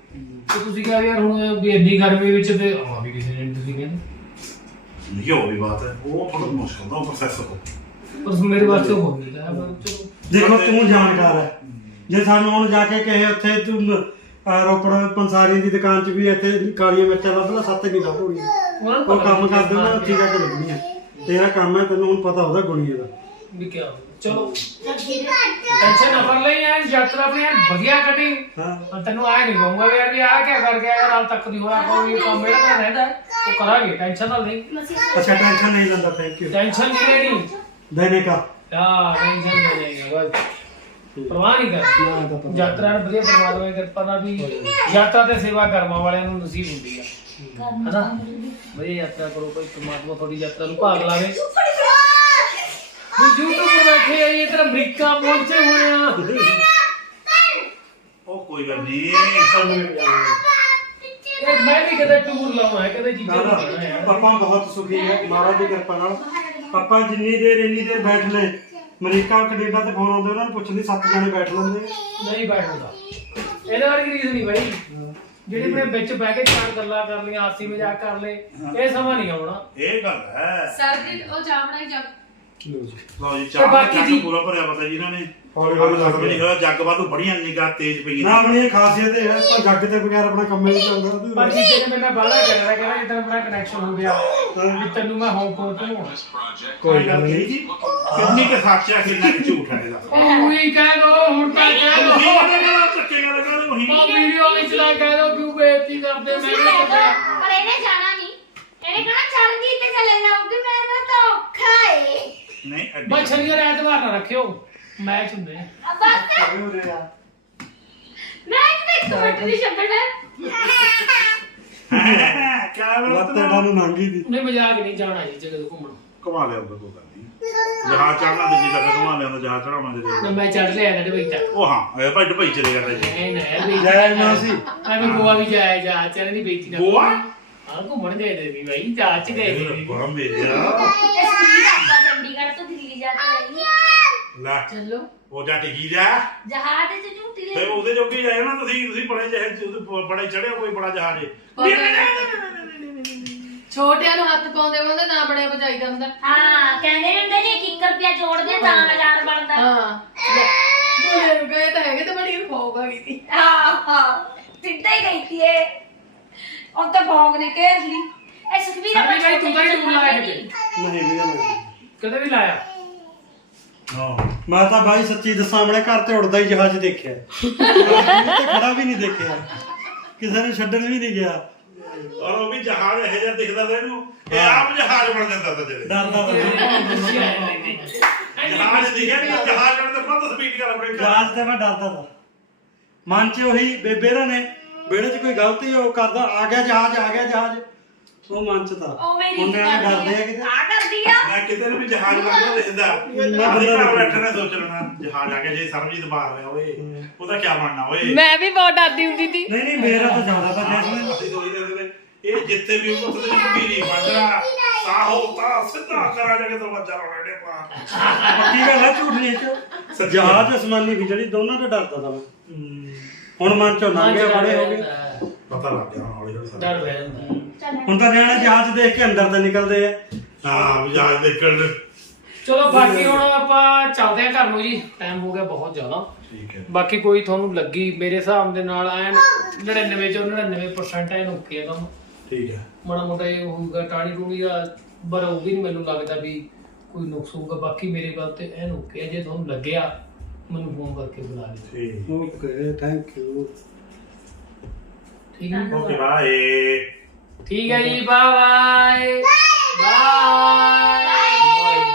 ਤੇ ਤੁਸੀਂ ਕਹਾਂ ਯਾਰ ਹੁਣ ਵੀ ਇੰਨੀ ਗਰਮੀ ਵਿੱਚ ਤੇ ਆ ਵੀ ਕਿਸੇ ਨੇ ਤੁਸੀਂ ਕਹਿੰਦੇ। ਇਹ ਹੋ ਵੀ ਬਾਤ ਹੈ। ਉਹ ਥੋੜਾ ਮੁਸ਼ਕਲ ਦਾ ਪ੍ਰੋਸੈਸ ਹੋ। ਪਰ ਮੇਰੇ ਵਾਸਤੇ ਹੋ ਨਹੀਂ ਰਿਹਾ। ਪਰ ਚਲੋ। ਦੇਖੋ ਤੂੰ ਜਾਣਕਾਰ ਹੈ। ਜੇ ਸਾਨੂੰ ਹੁਣ ਜਾ ਕੇ ਕਹੇ ਉੱਥੇ ਤੂੰ ਅਹ ਰੋਪੜ ਪੰਸਾਰੀ ਦੀ ਦੁਕਾਨ 'ਚ ਵੀ ਇੱਥੇ ਕਾਲੀਆਂ ਮਿਰਚਾਂ ਲੱਭ ਲਾ ਸੱਤ ਨਹੀਂ ਲੱਭੂਗੀਆਂ ਉਹਨਾਂ ਨੂੰ ਉਹ ਪਤਾ ਕੰਮ ਨਹੀਂ ਕਰਦੇ ਨੂੰ ਠੀਕ ਆ। ਕੇ ਲੱਗਣੀਆਂ ਤੇਰਾ ਕੰਮ ਹੈ ਤੈਨੂੰ ਹੁਣ ਪਤਾ ਉਹਦਾ ਗੁਣੀਏ ਦਾ। ਵੀ ਕਿਆ ਚਲੋ। ਟੈਨਸ਼ਨ ਨਾ ਕਰ ਲੈ ਯਾਰ ਯਾਤਰਾ ਆਪਣੀ ਐਨ ਵਧੀਆ ਕੱਢੀ। ਹਾਂ। ਪਰ ਤੈਨੂੰ ਆਏ ਨਹੀਂ ਕਹੂੰਗਾ ਵੀ ਯਾਰ ਵੀ ਆ ਕਿਆ ਕਰ ਗਿਆ ਯਾਰ ਹਾਲ ਤੱਕ ਨਹੀਂ ਹੋਇਆ ਕੋਈ ਕੰਮ ਮੇਰਾ ਤਾਂ ਰਹਿੰਦਾ ਹੈ। ਉਹ ਕਰਾਂਗੇ ਟੈਨਸ਼ਨ ਨਾ ਲਈ। ਅੱਛਾ ਟੈਨਸ਼ਨ ਨਹੀਂ ਲੈਂਦਾ ਥੈਂਕ ਯੂ ਟੈਨਸ਼ਨ ਨਹੀਂ ਲੈਣੀ? ਦੇਨੇ ਕਾ। ਆ ਟੈਨਸ਼ਨ ਨਹੀਂ ਲੈਣੀ ਬਸ। ਪਰਵਾਹ ਨਹੀਂ ਕਰ ਯਾਤਰਾ ਨੂੰ ਵਧੀਆ ਪਰਮਾਤਮਾ ਦੀ ਕਿਰਪਾ ਨਾਲ ਵੀ ਯਾਤਰਾ ਤੇ ਸੇਵਾ ਕਰਮਾਂ ਵਾਲਿਆਂ ਨੂੰ ਨਸੀਬ ਹੁੰਦੀ ਆ। ਹਨਾ? ਵਧੀਆ ਯਾਤਰਾ ਕਰੋ ਕੋਈ ਪਰਮਾਤਮਾ ਤੁਹਾਡੀ ਯਾਤਰਾ ਨੂੰ ਭਾਗ ਲਾਵੇ। YouTube ਤੇ ਬੈਠੇ ਆ ਇਹ ਤੇਰਾ ਅਮਰੀਕਾ ਪਹੁੰਚੇ ਹੋਏ ਆ। ਉਹ ਕੋਈ ਗੱਲ ਨਹੀਂ ਇਹ ਮੈਂ ਵੀ ਕਦੇ ਟੂਰ ਹੈ ਕਦੇ ਚੀਜ਼ਾਂ ਲਾਉਣਾ ਹੈ ਆਪਾਂ ਬਹੁਤ ਸੁਖੀ ਹੈ ਮਹਾਰਾਜ ਦੀ ਕਿਰਪਾ ਨਾਲ। ਆਪਾਂ ਜਿੰਨੀ ਦੇਰ ਇੰਨੀ ਦੇਰ ਬੈਠ ਲੈ। ਅਮਰੀਕਾ ਕੈਨੇਡਾ ਤੇ ਫੋਨ ਆਉਂਦੇ ਉਹਨਾਂ ਨੂੰ ਪੁੱਛਦੀ ਸੱਤ ਜਣੇ ਬੈਠ ਲੈਂਦੇ ਨਹੀਂ ਬੈਠਦਾ। ਇਹਦੇ ਵਰਗੀ ਰੀਜ਼ ਨਹੀਂ ਬਾਈ? ਜਿਹੜੇ ਆਪਣੇ ਵਿੱਚ ਬਹਿ ਕੇ ਚਾਰ ਗੱਲਾਂ ਕਰ ਲਈਆਂ ਹਾਸੀ ਮਜ਼ਾਕ ਕਰ ਲਏ ਇਹ ਸਮਾਂ ਨਹੀਂ ਆਉਣਾ। ਇਹ ਗੱਲ ਹੈ। ਸਰਦੀ ਉਹ ਚਾਹ ਬਣਾਈ ਜਾ ਲਓ ਜੀ ਤੇ ਚਾਹ ਦਾ ਬਾਕੀ ਜੱਗ ਜੀ- ਪੂਰਾ ਭਰਿਆ ਪਤਾ ਜੀ ਇਹਨਾਂ ਨੇ। ਹੌਲੀ ਹੌਲੀ ਲੱਗ ਨਹੀਂ ਹੋਇਆ ਜੱਗ ਵਾਧੂ ਬੜੀਆਂ ਨਿਗਾਹ ਤੇਜ਼ ਪਈਆਂ ਨਾ ਆਪਣੀ ਇਹ ਖਾਸੀਅਤ ਇਹ ਹੈ ਆਪਾਂ ਜੱਗ ਤੇ ਬਗੈਰ ਆਪਣਾ ਕੰਮ ਹੀ ਨਹੀਂ ਚੱਲਦਾ ਪਰ ਜੀ ਜਿਹਨੇ ਮੇਰੇ ਨਾਲ ਬਾਲਾ ਕਰਿਆ ਕਹਿੰਦਾ ਜਿੱਦਾਂ ਆਪਣਾ ਕਨੈਕਸ਼ਨ ਹੋ ਗਿਆ ਵੀ ਤੈਨੂੰ ਮੈਂ ਹਾਂਗਕਾਂਗ ਤੋਂ ਹੋਣਾ ਕੋਈ ਗੱਲ ਨਹੀਂ। ਜੀ? ਕਿੰਨੀ ਕਿ ਸੱਚ ਹੈ ਕਿੰਨਾ ਕਿ ਝੂਠ ਹੈ ਇਹਦਾ। ਉਹ ਵੀ ਕਹਿ ਦੋ ਹੁਣ ਤਾਂ ਕਹਿ ਦੋ। ਉਹੀ ਗੱਲ ਹੈ ਚੱਕੇ ਗੱਲ ਕਰ ਉਹੀ। ਉਹ ਵੀਡੀਓ ਵਿੱਚ ਨਾ ਕਹਿ ਦੋ ਕਿਉਂ ਬੇਇੱਜ਼ਤੀ ਕਰਦੇ ਮੈਂ ਵੀ ਪਤਾ ਪਰ ਇਹਨੇ ਜਾਣਾ ਨਹੀਂ। ਇਹਨੇ ਕਹਣਾ ਚਰਨਜੀਤ ਤੇ ਚਲੇ ਜਾਊਂਗੀ ਮੈਂ ਤਾਂ ਤਾਂ ਔਖਾ ਏ। ਨਹੀਂ ਐਡੀ ਬਸ ਸ਼ਨੀਵਾਰ ਐਤਵਾਰ ਨਾ ਰੱਖਿਓ ਮੈਚ ਹੁੰਦੇ ਆ। ਬਸ। ਮੈਂ ਕਿਤੇ ਇੱਕ ਮਿੰਟ ਨਹੀਂ ਛੱਡਣਾ ਕਿਆ ਲੱਤੇ ਨੂੰ ਨੰਗੀ ਦੀ ਨਹੀਂ ਮਜ਼ਾਕ ਨਹੀਂ ਜਾਣਾ ਜੀ ਜਗ੍ਹਾ ਘੁੰਮਣ। ਕਮਾ ਲਿਆ ਉਹਦਾ ਕੋਈ ਗੱਲ ਨਹੀਂ। ਜਹਾਜ਼ ਚੜਨਾ ਦਿੱਲੀ ਤੱਕ ਕਮਾ ਲਿਆ ਉਹਦਾ ਜਹਾਜ਼ ਚੜਾਉਣਾ ਦੇ ਨਾ ਮੈਂ ਚੜ ਲਿਆ ਨਾ ਡਬਈ ਤੱਕ। ਉਹ ਹਾਂ ਇਹ ਭਾਈ ਦੁਬਈ ਚਲੇ ਜਾਂਦਾ ਜੀ। ਨਹੀਂ ਨਹੀਂ ਜੈ ਮਾਸੀ। ਐਵੇਂ ਗੋਆ ਵੀ ਜਾਇਆ ਜਾ ਚਲੇ ਦੀ ਬੇਇੱਜ਼ਤੀ ਨਾ ਗੋਆ? ਹਾਂ ਘੁੰਮਣ ਗਏ ਤੇ ਵੀ ਬਾਈ ਜਾ ਚ ਗਏ ਤੇ ਵੀ। ਬੜਾ ਮੇਰੇ ਇਹ ਸਪੀਡ ਆਪਾਂ ਚੰਡੀਗੜ੍ਹ ਤੋਂ ਦਿੱਲੀ ਜਾ ਕੇ ਆਈਏ ਲੈ ਚਲੋ। ਉਹ ਜਾ ਟਿਕੀ ਜਾ ਜਹਾਜ਼ ਤੇ ਝੂਟੀ ਤੇ ਲੈ ਉਹਦੇ ਜੋਗੇ ਜਾਏ ਨਾ ਤੁਸੀਂ ਤੁਸੀਂ ਬੜੇ ਜਹਾਜ਼ ਉਹਦੇ ਪ- ਬੜੇ ਚੜਿਆ ਕੋਈ ਬੜਾ ਜਹਾਜ਼ ਛੋਟਿਆਂ ਨੂੰ ਹੱਥ ਪਾਉਂਦੇ ਉਹਦੇ ਨਾ ਬੜਿਆ ਬਜਾਈਦਾ ਹੁੰਦਾ। ਹਾਂ ਕਹਿੰਦੇ ਹੁੰਦੇ ਨੇ ਕਿ 1 ਰੁਪਿਆ ਜੋੜਦੇ ਤਾਂ ਹਜ਼ਾਰ ਬਣਦਾ। ਹਾਂ। ਬੋਲੇ ਨੂੰ ਗਏ ਤਾਂ ਹੈਗੇ ਤੇ ਬੜੀ ਫੋਗ ਆ ਗਈ ਸੀ। ਹਾਂ ਹਾਂ ਸਿੱਧਾ ਹੀ ਗਈ ਤੀ ਇਹ। ਉਹ ਤਾਂ ਭੋਗ ਨੇ ਕਹਿ ਲਈ। ਇਹ ਸੁਖਵੀਰ ਅਰੇ ਭਾਈ ਤੂੰ ਤਾਂ ਹੀ ਲਾਇਆ ਕਿਤੇ? ਨਹੀਂ ਵੀਰੇ ਨਹੀਂ ਕਦੇ ਵੀ ਲਾਇਆ? ਹਾਂ। ਮੈਂ ਤਾਂ ਬਾਈ ਸੱਚੀ ਦੱਸਾਂ ਆਪਣੇ ਘਰ ਤੇ ਉੜਦਾ ਹੀ ਜਹਾਜ਼ ਦੇਖਿਆ। ਤੇ ਖੜਾ ਵੀ ਨਹੀਂ ਦੇਖਿਆ। ਕਿਸੇ ਨੇ ਛੱਡਣ ਵੀ ਨਹੀਂ ਗਿਆ। ਔਰ ਉਹ ਵੀ ਜਹਾਜ਼ ਇਹੋ ਜਿਹਾ ਦਿਖਦਾ ਤਾ ਇਹਨੂੰ। ਇਹ ਆਪ ਜਹਾਜ਼ ਬਣ ਜਾਂਦਾ ਤਾ ਜਿਹੜੇ ਡਰਦਾ ਜਹਾਜ਼ ਦਿਖਿਆ ਨਹੀਂ ਜਹਾਜ਼ ਬਣ ਤੇ ਬੰਦ ਸਪੀਡ ਕਰ ਆਪਣੇ ਘਰ। ਜਹਾਜ਼ ਤੇ ਮੈਂ ਡਰਦਾ ਤਾ। ਮਨ 'ਚ ਉਹੀ ਬੇਬੇ ਰਾਂ ਨੇ ਵਿਹੜੇ 'ਚ ਕੋਈ ਗਲਤੀ ਉਹ ਕਰਦਾ ਆ ਗਿਆ ਜਹਾਜ਼ ਆ ਗਿਆ ਜਹਾਜ਼। ਉਹ ਮਨ 'ਚ ਤਾਂ ਉਹ ਮੇਰੀ ਉਹਨੇ ਡਰਦੇ ਆ ਕਿਤੇ। ਆ ਕਰਦੀ ਆ। ਮੈਂ ਕਿਤੇ ਨੂੰ ਵੀ ਜਹਾਜ਼ ਲੱਗਦਾ ਦਿਖਦਾ। ਆਪਣੇ ਘਰ ਬੈਠੇ ਨੇ ਸੋਚ ਲੈਣਾ ਜਹਾਜ਼ ਆ ਕੇ ਜੇ ਸਰਬਜੀਤ ਬਾਹਰ ਰਿਹਾ ਓਏ ਉਹਦਾ ਕੀ ਬਣਨਾ ਓਏ। ਮੈਂ ਵੀ ਬਹੁਤ ਡਰਦੀ ਹੁੰਦੀ ਸੀ। ਨਹੀਂ ਨਹੀਂ ਮੇਰਾ ਤਾਂ ਜ਼ਿਆਦਾ ਤਾਂ ਜੈਸਮੀਨ ਅਸੀਂ ਸੋਚਦੇ ਹੁੰਦੇ ਨੇ ਇਹ ਜਿੱਥੇ ਵੀ ਉੱਥੇ ਵੀ ਕੋਈ ਨਹੀਂ ਵੱਜਣਾ ਸਾਹੋ ਤਾਂ ਸਿੱਧਾ ਕਰਾ ਜਾ ਕੇ ਦਰਵਾਜ਼ਾ ਲਾਉਣਾ ਡੇ ਪਾ ਪੱਕੀ ਗੱਲ ਹੈ ਝੂਠ ਨਹੀਂ ਇਹ 'ਚ। ਜਹਾਜ਼ ਅਸਮਾਨੀ ਵਿਜਲੀ ਦੋਨਾਂ ਤੋਂ ਡਰਦਾ ਤਾਂ ਮੈਂ। ਹੁਣ ਮਨ 'ਚੋਂ ਲੰਘ ਗਿਆ ਬੜੇ ਹੋ ਗਏ। ਪਤਾ ਲੱਗ ਗਿਆ ਹੁਣ ਹੌਲੀ ਹੌਲੀ ਸਾਰਾ। ਡਰ ਰਹਿ ਜਾਂਦਾ। ਹੁਣ ਤਾਂ ਨਿਆਣੇ ਜਹਾਜ਼ ਦੇਖ ਕੇ ਅੰਦਰ ਤੇ ਨਿਕਲਦੇ ਆ। ਹਾਂ ਵੀ ਜਹਾਜ਼ ਦੇਖਣ ਨੂੰ। ਚਲੋ ਬਾਕੀ ਹੁਣ ਆਪਾਂ ਚੱਲਦੇ ਆ ਘਰ ਨੂੰ ਜੀ। ਟਾਈਮ ਹੋ ਗਿਆ ਬਹੁਤ ਜ਼ਿਆਦਾ। ਠੀਕ ਹੈ। ਬਾਕੀ ਕੋਈ ਤੁਹਾਨੂੰ ਲੱਗੀ ਮੇਰੇ ਹਿਸਾਬ ਦੇ ਨਾਲ ਐਨ 99 ਚੋਂ 99% ਐਨ ਓਕੇ ਆ ਕੰਮ ਠੀਕ ਹੈ। ਮਾੜਾ ਮੋਟਾ ਇਹ ਹੋਊਗਾ ਟਾਣੀ ਟੂਣੀ ਦਾ ਪਰ ਉਹ ਵੀ ਨੀ ਮੈਨੂੰ ਲੱਗਦਾ ਵੀ ਕੋਈ ਨੁਕਸ ਹੋਊਗਾ। ਬਾਕੀ ਮੇਰੇ ਵੱਲ ਤੇ ਐਨ ਓਕੇ ਆ ਜੇ ਤੁਹਾਨੂੰ ਲੱਗਿਆ ਮੈਨੂੰ ਫੋਨ ਕਰਕੇ ਬੁਲਾ ਲਿਓ। ਓਕੇ ਥੈਂਕ ਯੂ ਠੀਕ ਹੈ ਓਕੇ ਬਾਏ ਠੀਕ ਹੈ ਜੀ ਬਾਏ ਬਾਏ ਬਾਏ